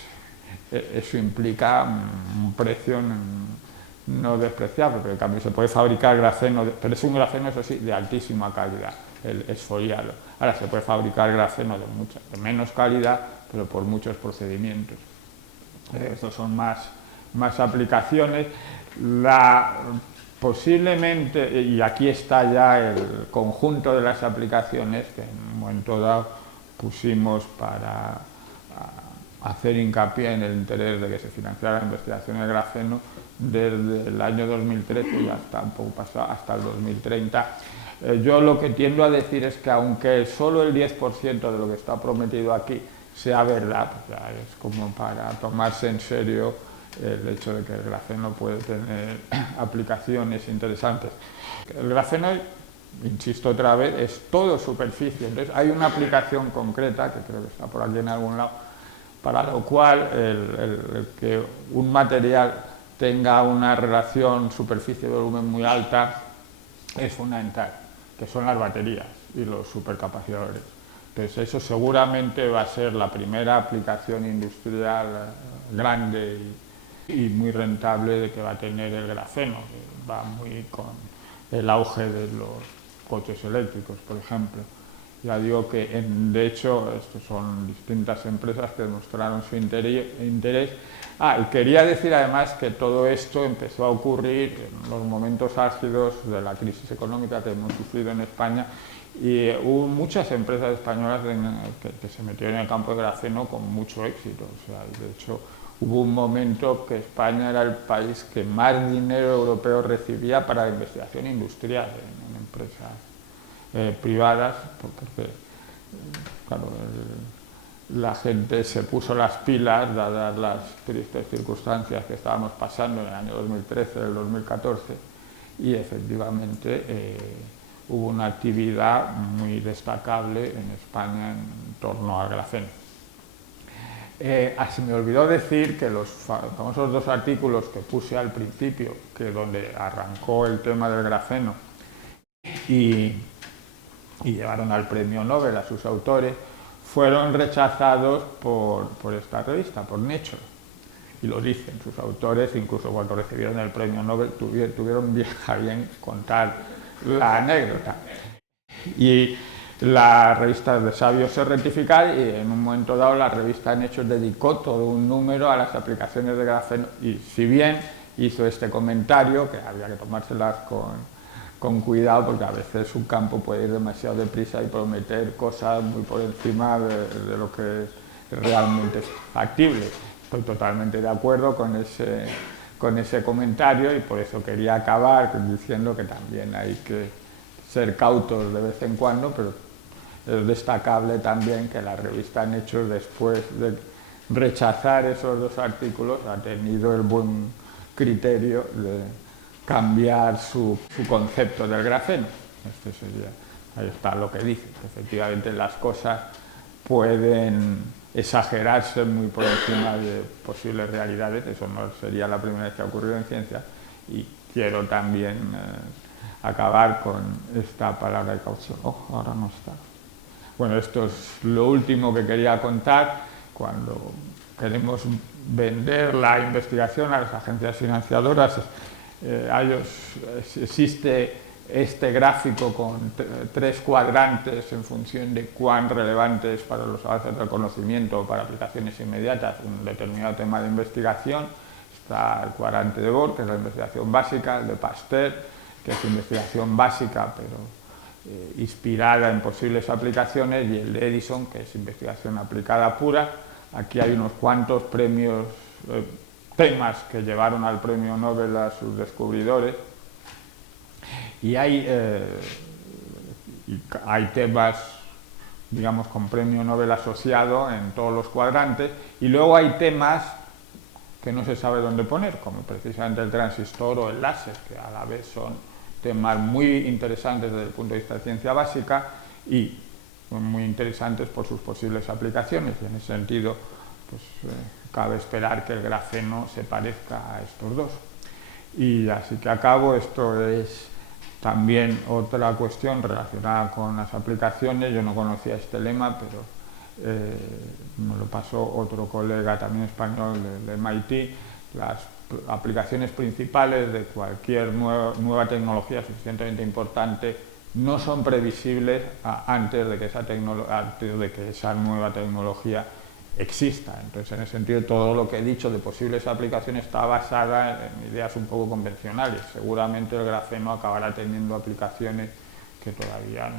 eso implica un precio no despreciable, pero en cambio se puede fabricar grafeno, pero es un grafeno, eso sí, de altísima calidad, el esfoliado. Ahora se puede fabricar grafeno de menos calidad, pero por muchos procedimientos. Estos son más aplicaciones. Posiblemente, y aquí está ya el conjunto de las aplicaciones que en un momento dado pusimos para hacer hincapié en el interés de que se financiara la investigación del grafeno desde el año 2013 y hasta un poco pasado, hasta el 2030. Yo lo que tiendo a decir es que aunque solo el 10% de lo que está prometido aquí sea verdad, pues ya es como para tomarse en serio el hecho de que el grafeno puede tener aplicaciones interesantes. El grafeno, insisto otra vez, es todo superficie. Entonces hay una aplicación concreta, que creo que está por aquí en algún lado, para lo cual el que un material tenga una relación superficie-volumen muy alta es fundamental, que son las baterías y los supercapacidores. Entonces eso seguramente va a ser la primera aplicación industrial grande y muy rentable de que va a tener el grafeno, que va muy con el auge de los coches eléctricos, por ejemplo. Ya digo que, de hecho, estos son distintas empresas que demostraron su interés. Y quería decir además que todo esto empezó a ocurrir en los momentos álgidos de la crisis económica que hemos sufrido en España, y hubo muchas empresas españolas que se metieron en el campo de grafeno con mucho éxito. O sea, de hecho, hubo un momento que España era el país que más dinero europeo recibía para la investigación industrial en empresas privadas, porque claro, la gente se puso las pilas, dadas las tristes circunstancias que estábamos pasando en el año 2013, el 2014, y efectivamente hubo una actividad muy destacable en España en torno al grafeno. Se me olvidó decir que los famosos 2 artículos que puse al principio, que donde arrancó el tema del grafeno y llevaron al premio Nobel a sus autores, fueron rechazados por esta revista, por Nature. Y lo dicen sus autores, incluso cuando recibieron el premio Nobel tuvieron bien a bien contar la anécdota. Y la revista de sabios se rectifica, y en un momento dado la revista Nature dedicó todo un número a las aplicaciones de grafeno, y si bien hizo este comentario, que había que tomárselas con cuidado, porque a veces un campo puede ir demasiado deprisa y prometer cosas muy por encima de lo que es realmente factible. Estoy totalmente de acuerdo con ese comentario, y por eso quería acabar diciendo que también hay que ser cautos de vez en cuando, pero es destacable también que la revista Nature, después de rechazar esos 2 artículos, ha tenido el buen criterio de cambiar su concepto del grafeno. Ahí está lo que dice, que efectivamente las cosas pueden exagerarse muy por encima de posibles realidades. Eso no sería la primera vez que ha ocurrido en ciencia, y quiero también acabar con esta palabra de caución. Ahora no está. Bueno, esto es lo último que quería contar. Cuando queremos vender la investigación a las agencias financiadoras, existe este gráfico con 3 cuadrantes en función de cuán relevante es para los avances del conocimiento o para aplicaciones inmediatas un determinado tema de investigación. Está el cuadrante de Bohr, que es la investigación básica, el de Pasteur, que es investigación básica pero inspirada en posibles aplicaciones, y el de Edison, que es investigación aplicada pura. Aquí hay unos cuantos premios, temas que llevaron al premio Nobel a sus descubridores, y hay temas, digamos, con premio Nobel asociado en todos los cuadrantes, y luego hay temas que no se sabe dónde poner, como precisamente el transistor o el láser, que a la vez son temas muy interesantes desde el punto de vista de ciencia básica y muy interesantes por sus posibles aplicaciones, y en ese sentido pues, cabe esperar que el grafeno se parezca a estos 2. Y así que acabo. Esto es también otra cuestión relacionada con las aplicaciones. Yo no conocía este lema, pero me lo pasó otro colega también español del MIT. Las aplicaciones principales de cualquier nueva tecnología suficientemente importante no son previsibles antes de que esa nueva tecnología exista. Entonces, en ese sentido, todo lo que he dicho de posibles aplicaciones está basada en ideas un poco convencionales. Seguramente el grafeno acabará teniendo aplicaciones que todavía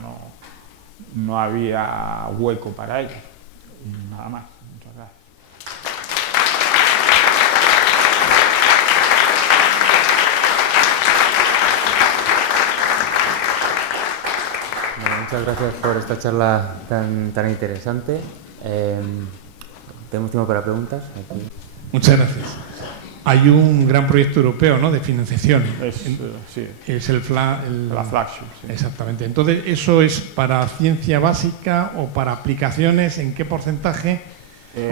no había hueco para ellas. Y nada más. Muchas gracias. Bueno, muchas gracias por esta charla tan interesante. ¿Tenemos tiempo para preguntas? Aquí. Muchas gracias. Hay un gran proyecto europeo, ¿no?, de financiación. Sí. Es la flagship. Sí. Exactamente. Entonces, ¿eso es para ciencia básica o para aplicaciones? ¿En qué porcentaje?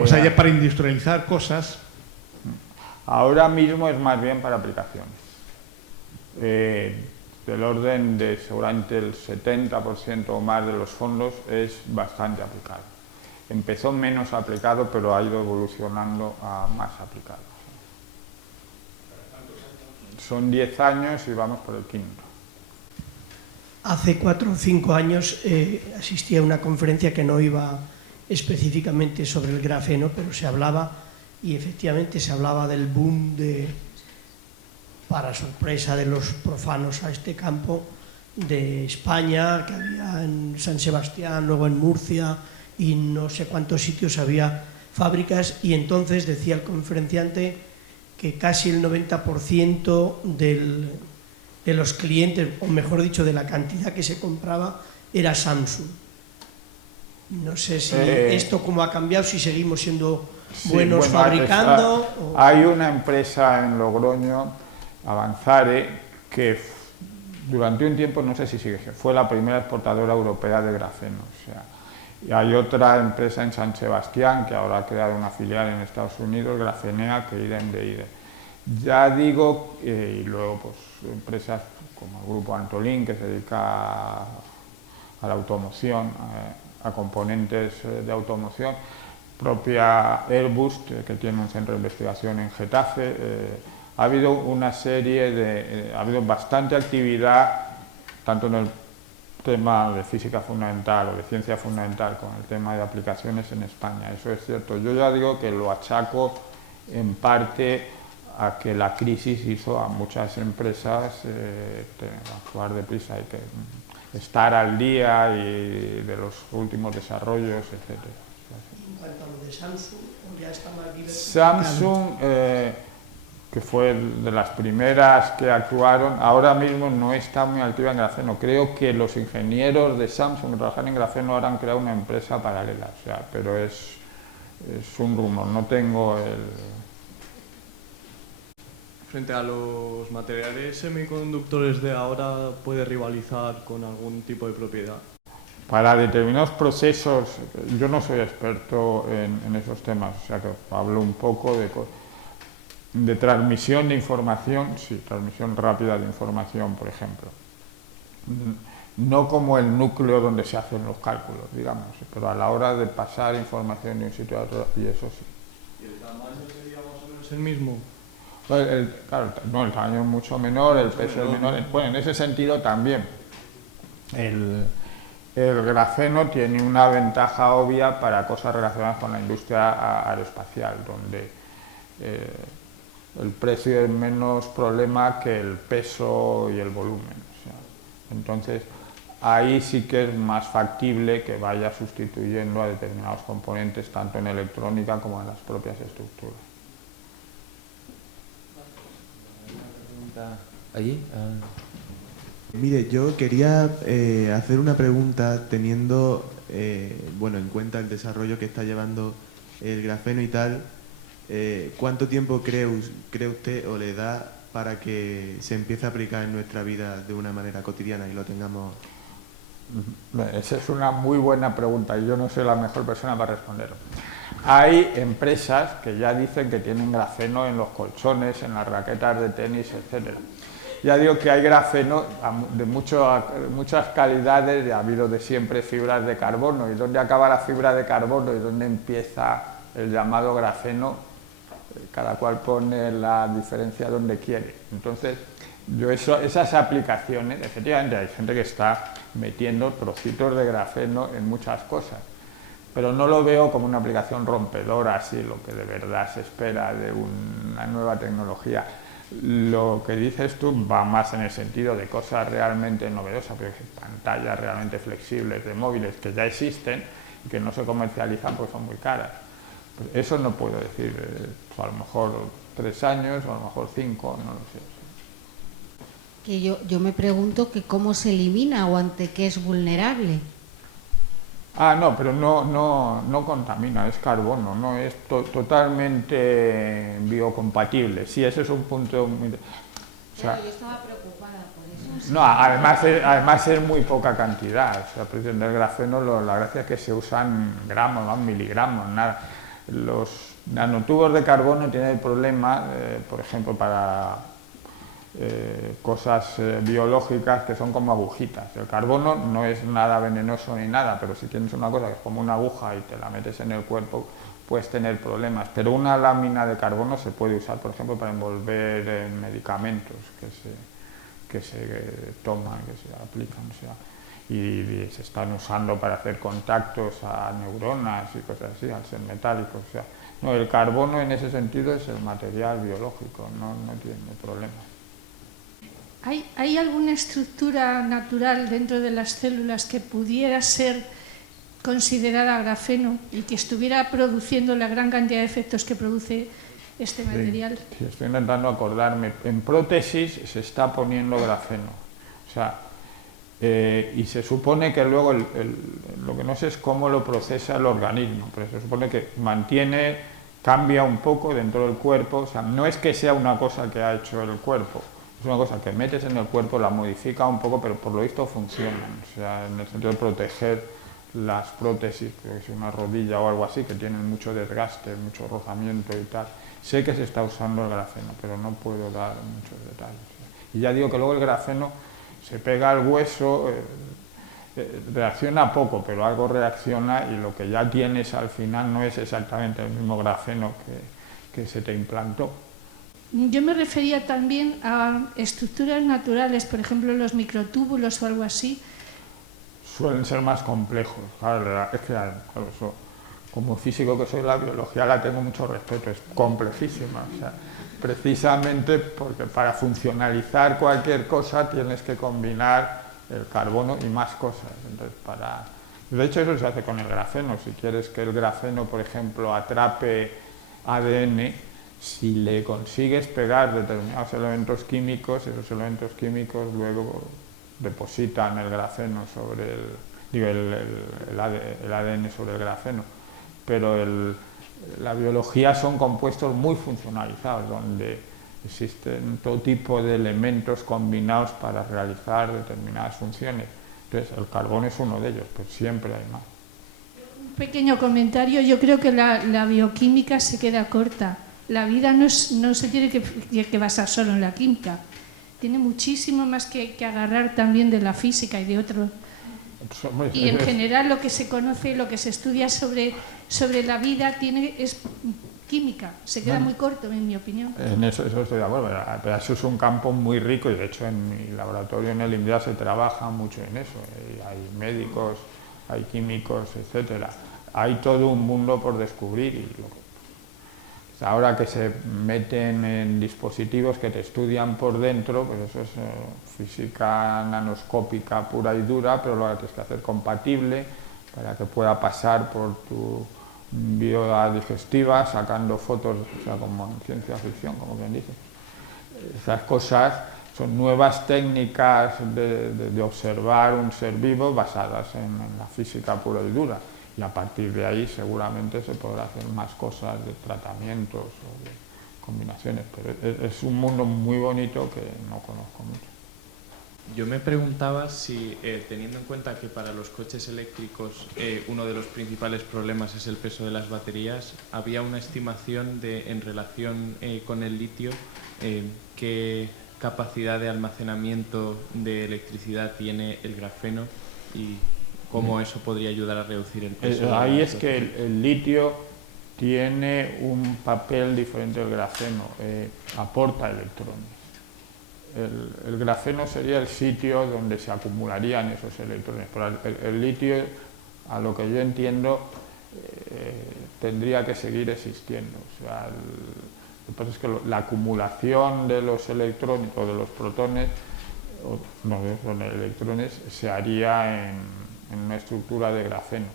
O sea, ya para industrializar cosas. Ahora mismo es más bien para aplicaciones. Del orden de seguramente el 70% o más de los fondos es bastante aplicado. Empezó menos aplicado, pero ha ido evolucionando a más aplicado. Son 10 años y vamos por el 5º. Hace 4 o 5 años asistí a una conferencia que no iba específicamente sobre el grafeno, pero se hablaba, y efectivamente se hablaba del boom para sorpresa de los profanos a este campo, de España, que había en San Sebastián, luego en Murcia, y no sé cuántos sitios había fábricas, y entonces decía el conferenciante que casi el 90% de los clientes, o mejor dicho, de la cantidad que se compraba, era Samsung. No sé si esto cómo ha cambiado, si seguimos siendo buenos fabricando. Hay una empresa en Logroño, Avanzare, que durante un tiempo, no sé si sigue, fue la primera exportadora europea de grafeno. O sea, y hay otra empresa en San Sebastián que ahora ha creado una filial en Estados Unidos, Grafenea, que IDEM de IDE. Ya digo, y luego pues empresas como el grupo Antolín, que se dedica a la automoción, a componentes de automoción, propia Airbus, que tiene un centro de investigación en Getafe. Ha habido una serie ha habido bastante actividad, tanto en el tema de física fundamental o de ciencia fundamental con el tema de aplicaciones en España, eso es cierto. Yo ya digo que lo achaco en parte a que la crisis hizo a muchas empresas actuar deprisa, hay que estar al día y de los últimos desarrollos, etc. En cuanto a lo de Samsung, ya está más diversificado. Samsung, que fue de las primeras que actuaron, ahora mismo no está muy activa en grafeno. Creo que los ingenieros de Samsung que trabajan en grafeno ahora han creado una empresa paralela, o sea, pero es un rumor, no tengo el... Frente a los materiales semiconductores de ahora, ¿puede rivalizar con algún tipo de propiedad? Para determinados procesos, yo no soy experto en esos temas, o sea que hablo un poco de transmisión de información, sí, transmisión rápida de información, por ejemplo. No como el núcleo donde se hacen los cálculos, digamos, pero a la hora de pasar información de un sitio a otro, y eso sí. ¿Y el tamaño sería más o menos el mismo? Claro, no, el tamaño es mucho menor, el peso es menor. Bueno, en ese sentido también. El grafeno tiene una ventaja obvia para cosas relacionadas con la industria aeroespacial, donde el precio es menos problema que el peso y el volumen. O sea, entonces, ahí sí que es más factible que vaya sustituyendo a determinados componentes, tanto en electrónica como en las propias estructuras. ¿Allí? Mire, yo quería hacer una pregunta teniendo bueno, en cuenta el desarrollo que está llevando el grafeno y tal. ¿Cuánto tiempo cree usted o le da para que se empiece a aplicar en nuestra vida de una manera cotidiana y lo tengamos? Esa es una muy buena pregunta y yo no soy la mejor persona para responderlo. Hay empresas que ya dicen que tienen grafeno en los colchones, en las raquetas de tenis, etc. Ya digo que hay grafeno de muchas calidades, ha habido de siempre fibras de carbono, y dónde acaba la fibra de carbono y dónde empieza el llamado grafeno, cada cual pone la diferencia donde quiere. Entonces, yo esas aplicaciones, efectivamente hay gente que está metiendo trocitos de grafeno en muchas cosas, pero no lo veo como una aplicación rompedora, así lo que de verdad se espera de una nueva tecnología. Lo que dices tú va más en el sentido de cosas realmente novedosas, porque pantallas realmente flexibles de móviles que ya existen y que no se comercializan porque son muy caras. Pues eso no puedo decir, a lo mejor 3 años o a lo mejor 5, no lo sé. Que yo me pregunto que cómo se elimina o ante qué es vulnerable. No, pero no contamina, es carbono, no es totalmente biocompatible. Sí, ese es un punto muy... O sea, yo estaba preocupada por eso. No, además es muy poca cantidad. O sea, el grafeno, la gracia es que se usan gramos, no miligramos, nada. Los nanotubos de carbono tienen el problema, por ejemplo, para cosas biológicas que son como agujitas. El carbono no es nada venenoso ni nada, pero si tienes una cosa que es como una aguja y te la metes en el cuerpo, puedes tener problemas. Pero una lámina de carbono se puede usar, por ejemplo, para envolver en medicamentos que se toman, que se aplican. O sea, y se están usando para hacer contactos a neuronas y cosas así, al ser metálicos. O sea, no, el carbono en ese sentido es el material biológico, no tiene problema. ¿Hay alguna estructura natural dentro de las células que pudiera ser considerada grafeno y que estuviera produciendo la gran cantidad de efectos que produce este material. Sí, estoy intentando acordarme. En prótesis se está poniendo grafeno. O sea, y se supone que luego lo que no sé es cómo lo procesa el organismo, pero se supone que cambia un poco dentro del cuerpo. O sea, no es que sea una cosa que ha hecho el cuerpo, es una cosa que metes en el cuerpo, la modifica un poco, pero por lo visto funcionan. O sea, en el sentido de proteger las prótesis, creo que es una rodilla o algo así, que tienen mucho desgaste, mucho rozamiento y tal. Sé que se está usando el grafeno, pero no puedo dar muchos detalles. Y ya digo que luego el grafeno se pega al hueso, reacciona poco, pero algo reacciona, y lo que ya tienes al final no es exactamente el mismo grafeno que se te implantó. Yo me refería también a estructuras naturales, por ejemplo los microtúbulos o algo así. Suelen ser más complejos. Claro, es que eso, como físico que soy, la biología la tengo mucho respeto, es complejísima. O sea, precisamente porque para funcionalizar cualquier cosa tienes que combinar el carbono y más cosas. Entonces, de hecho, eso se hace con el grafeno. Si quieres que el grafeno, por ejemplo, atrape ADN, si le consigues pegar determinados elementos químicos, esos elementos químicos luego depositan el grafeno sobre el ADN sobre el grafeno. Pero la biología son compuestos muy funcionalizados, donde existen todo tipo de elementos combinados para realizar determinadas funciones. Entonces, el carbono es uno de ellos, pero siempre hay más. Un pequeño comentario, yo creo que la bioquímica se queda corta. La vida no se tiene que basar solo en la química. Tiene muchísimo más que agarrar también de la física y de otros. Y en general lo que se conoce, lo que se estudia sobre la vida es química. Se queda muy corto, en mi opinión. En eso estoy de acuerdo, pero eso es un campo muy rico, y de hecho en mi laboratorio en el INDIA se trabaja mucho en eso. Hay médicos, hay químicos, etcétera. Hay todo un mundo por descubrir, y ahora que se meten en dispositivos que te estudian por dentro, pues eso es física nanoscópica pura y dura, pero lo tienes que hacer compatible para que pueda pasar por tu vía digestiva, sacando fotos, o sea, como en ciencia ficción, como quien dice. Esas cosas son nuevas técnicas de observar un ser vivo basadas en la física pura y dura. Y a partir de ahí seguramente se podrá hacer más cosas de tratamientos o de combinaciones, pero es un mundo muy bonito que no conozco mucho. Yo me preguntaba si, teniendo en cuenta que para los coches eléctricos uno de los principales problemas es el peso de las baterías, había una estimación en relación con el litio, qué capacidad de almacenamiento de electricidad tiene el grafeno y cómo eso podría ayudar a reducir el peso. Ahí es que el litio tiene un papel diferente del grafeno, aporta electrones. El grafeno sería el sitio donde se acumularían esos electrones, pero el litio, a lo que yo entiendo, tendría que seguir existiendo. O sea, lo que pasa es que la acumulación de los electrones o de los protones, de los electrones, se haría en una estructura de grafeno,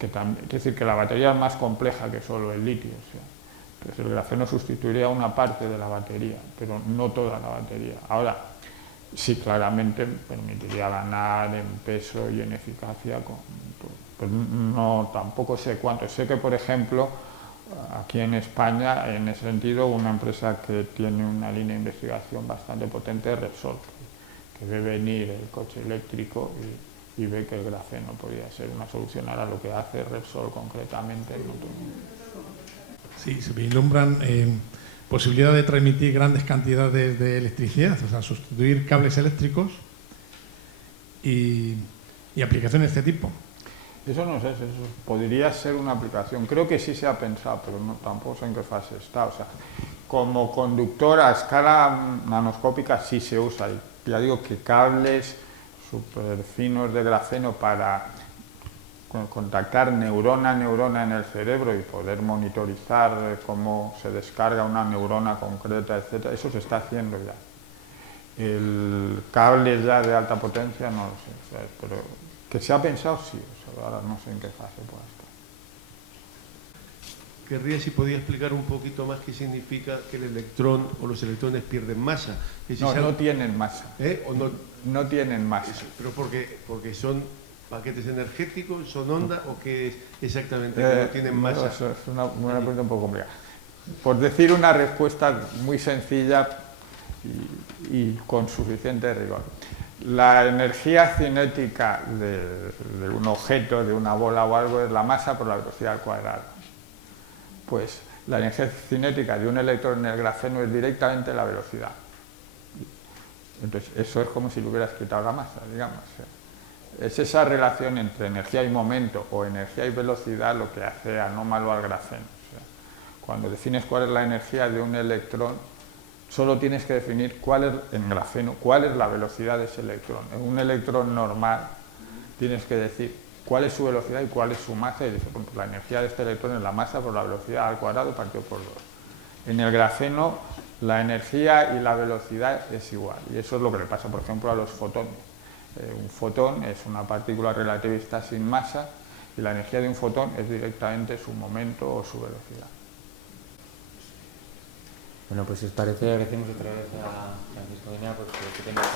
es decir, que la batería es más compleja que solo el litio. O sea, entonces el grafeno sustituiría una parte de la batería, pero no toda la batería. Ahora, sí, claramente permitiría ganar en peso y en eficacia, pero no, tampoco sé cuánto. Sé que, por ejemplo, aquí en España, en ese sentido, una empresa que tiene una línea de investigación bastante potente es Repsol, que ve venir el coche eléctrico y ve que el grafeno podría ser una solución. Ahora lo que hace Repsol concretamente no todo. Sí, se vislumbran posibilidad de transmitir grandes cantidades de electricidad, o sea, sustituir cables eléctricos y aplicaciones de este tipo. Eso no sé, eso podría ser una aplicación. Creo que sí se ha pensado, pero tampoco sé en qué fase está. O sea, como conductor a escala nanoscópica sí se usa. Y ya digo que cables súper finos de grafeno para contactar neurona a neurona en el cerebro y poder monitorizar cómo se descarga una neurona concreta, etcétera, eso se está haciendo ya. El cable ya de alta potencia no lo sé, pero Que se ha pensado, sí, o sea, ahora no sé en qué fase pueda estar. Querría si podía explicar un poquito más qué significa que el electrón o los electrones pierden masa. Que si No tienen masa. ¿O no? No tienen masa. Eso, pero porque son paquetes energéticos, son ondas, o qué es exactamente que no tienen masa. Eso es una pregunta un poco complicada. Por decir una respuesta muy sencilla y con suficiente rigor. La energía cinética de un objeto, de una bola o algo, es la masa por la velocidad al cuadrado. Pues la energía cinética de un electrón en el grafeno es directamente la velocidad. Entonces, eso es como si le hubieras quitado la masa, digamos. Es esa relación entre energía y momento o energía y velocidad lo que hace anómalo al grafeno. O sea, cuando defines cuál es la energía de un electrón, solo tienes que definir en grafeno cuál es la velocidad de ese electrón. En un electrón normal tienes que decir cuál es su velocidad y cuál es su masa, y dices, bueno, pues la energía de este electrón es la masa por la velocidad al cuadrado partido por 2. En el grafeno la energía y la velocidad es igual, y eso es lo que le pasa, por ejemplo, a los fotones. Un fotón es una partícula relativista sin masa, y la energía de un fotón es directamente su momento o su velocidad. Bueno, pues si os parece, agradecemos otra vez a Francisco Guinea porque tenemos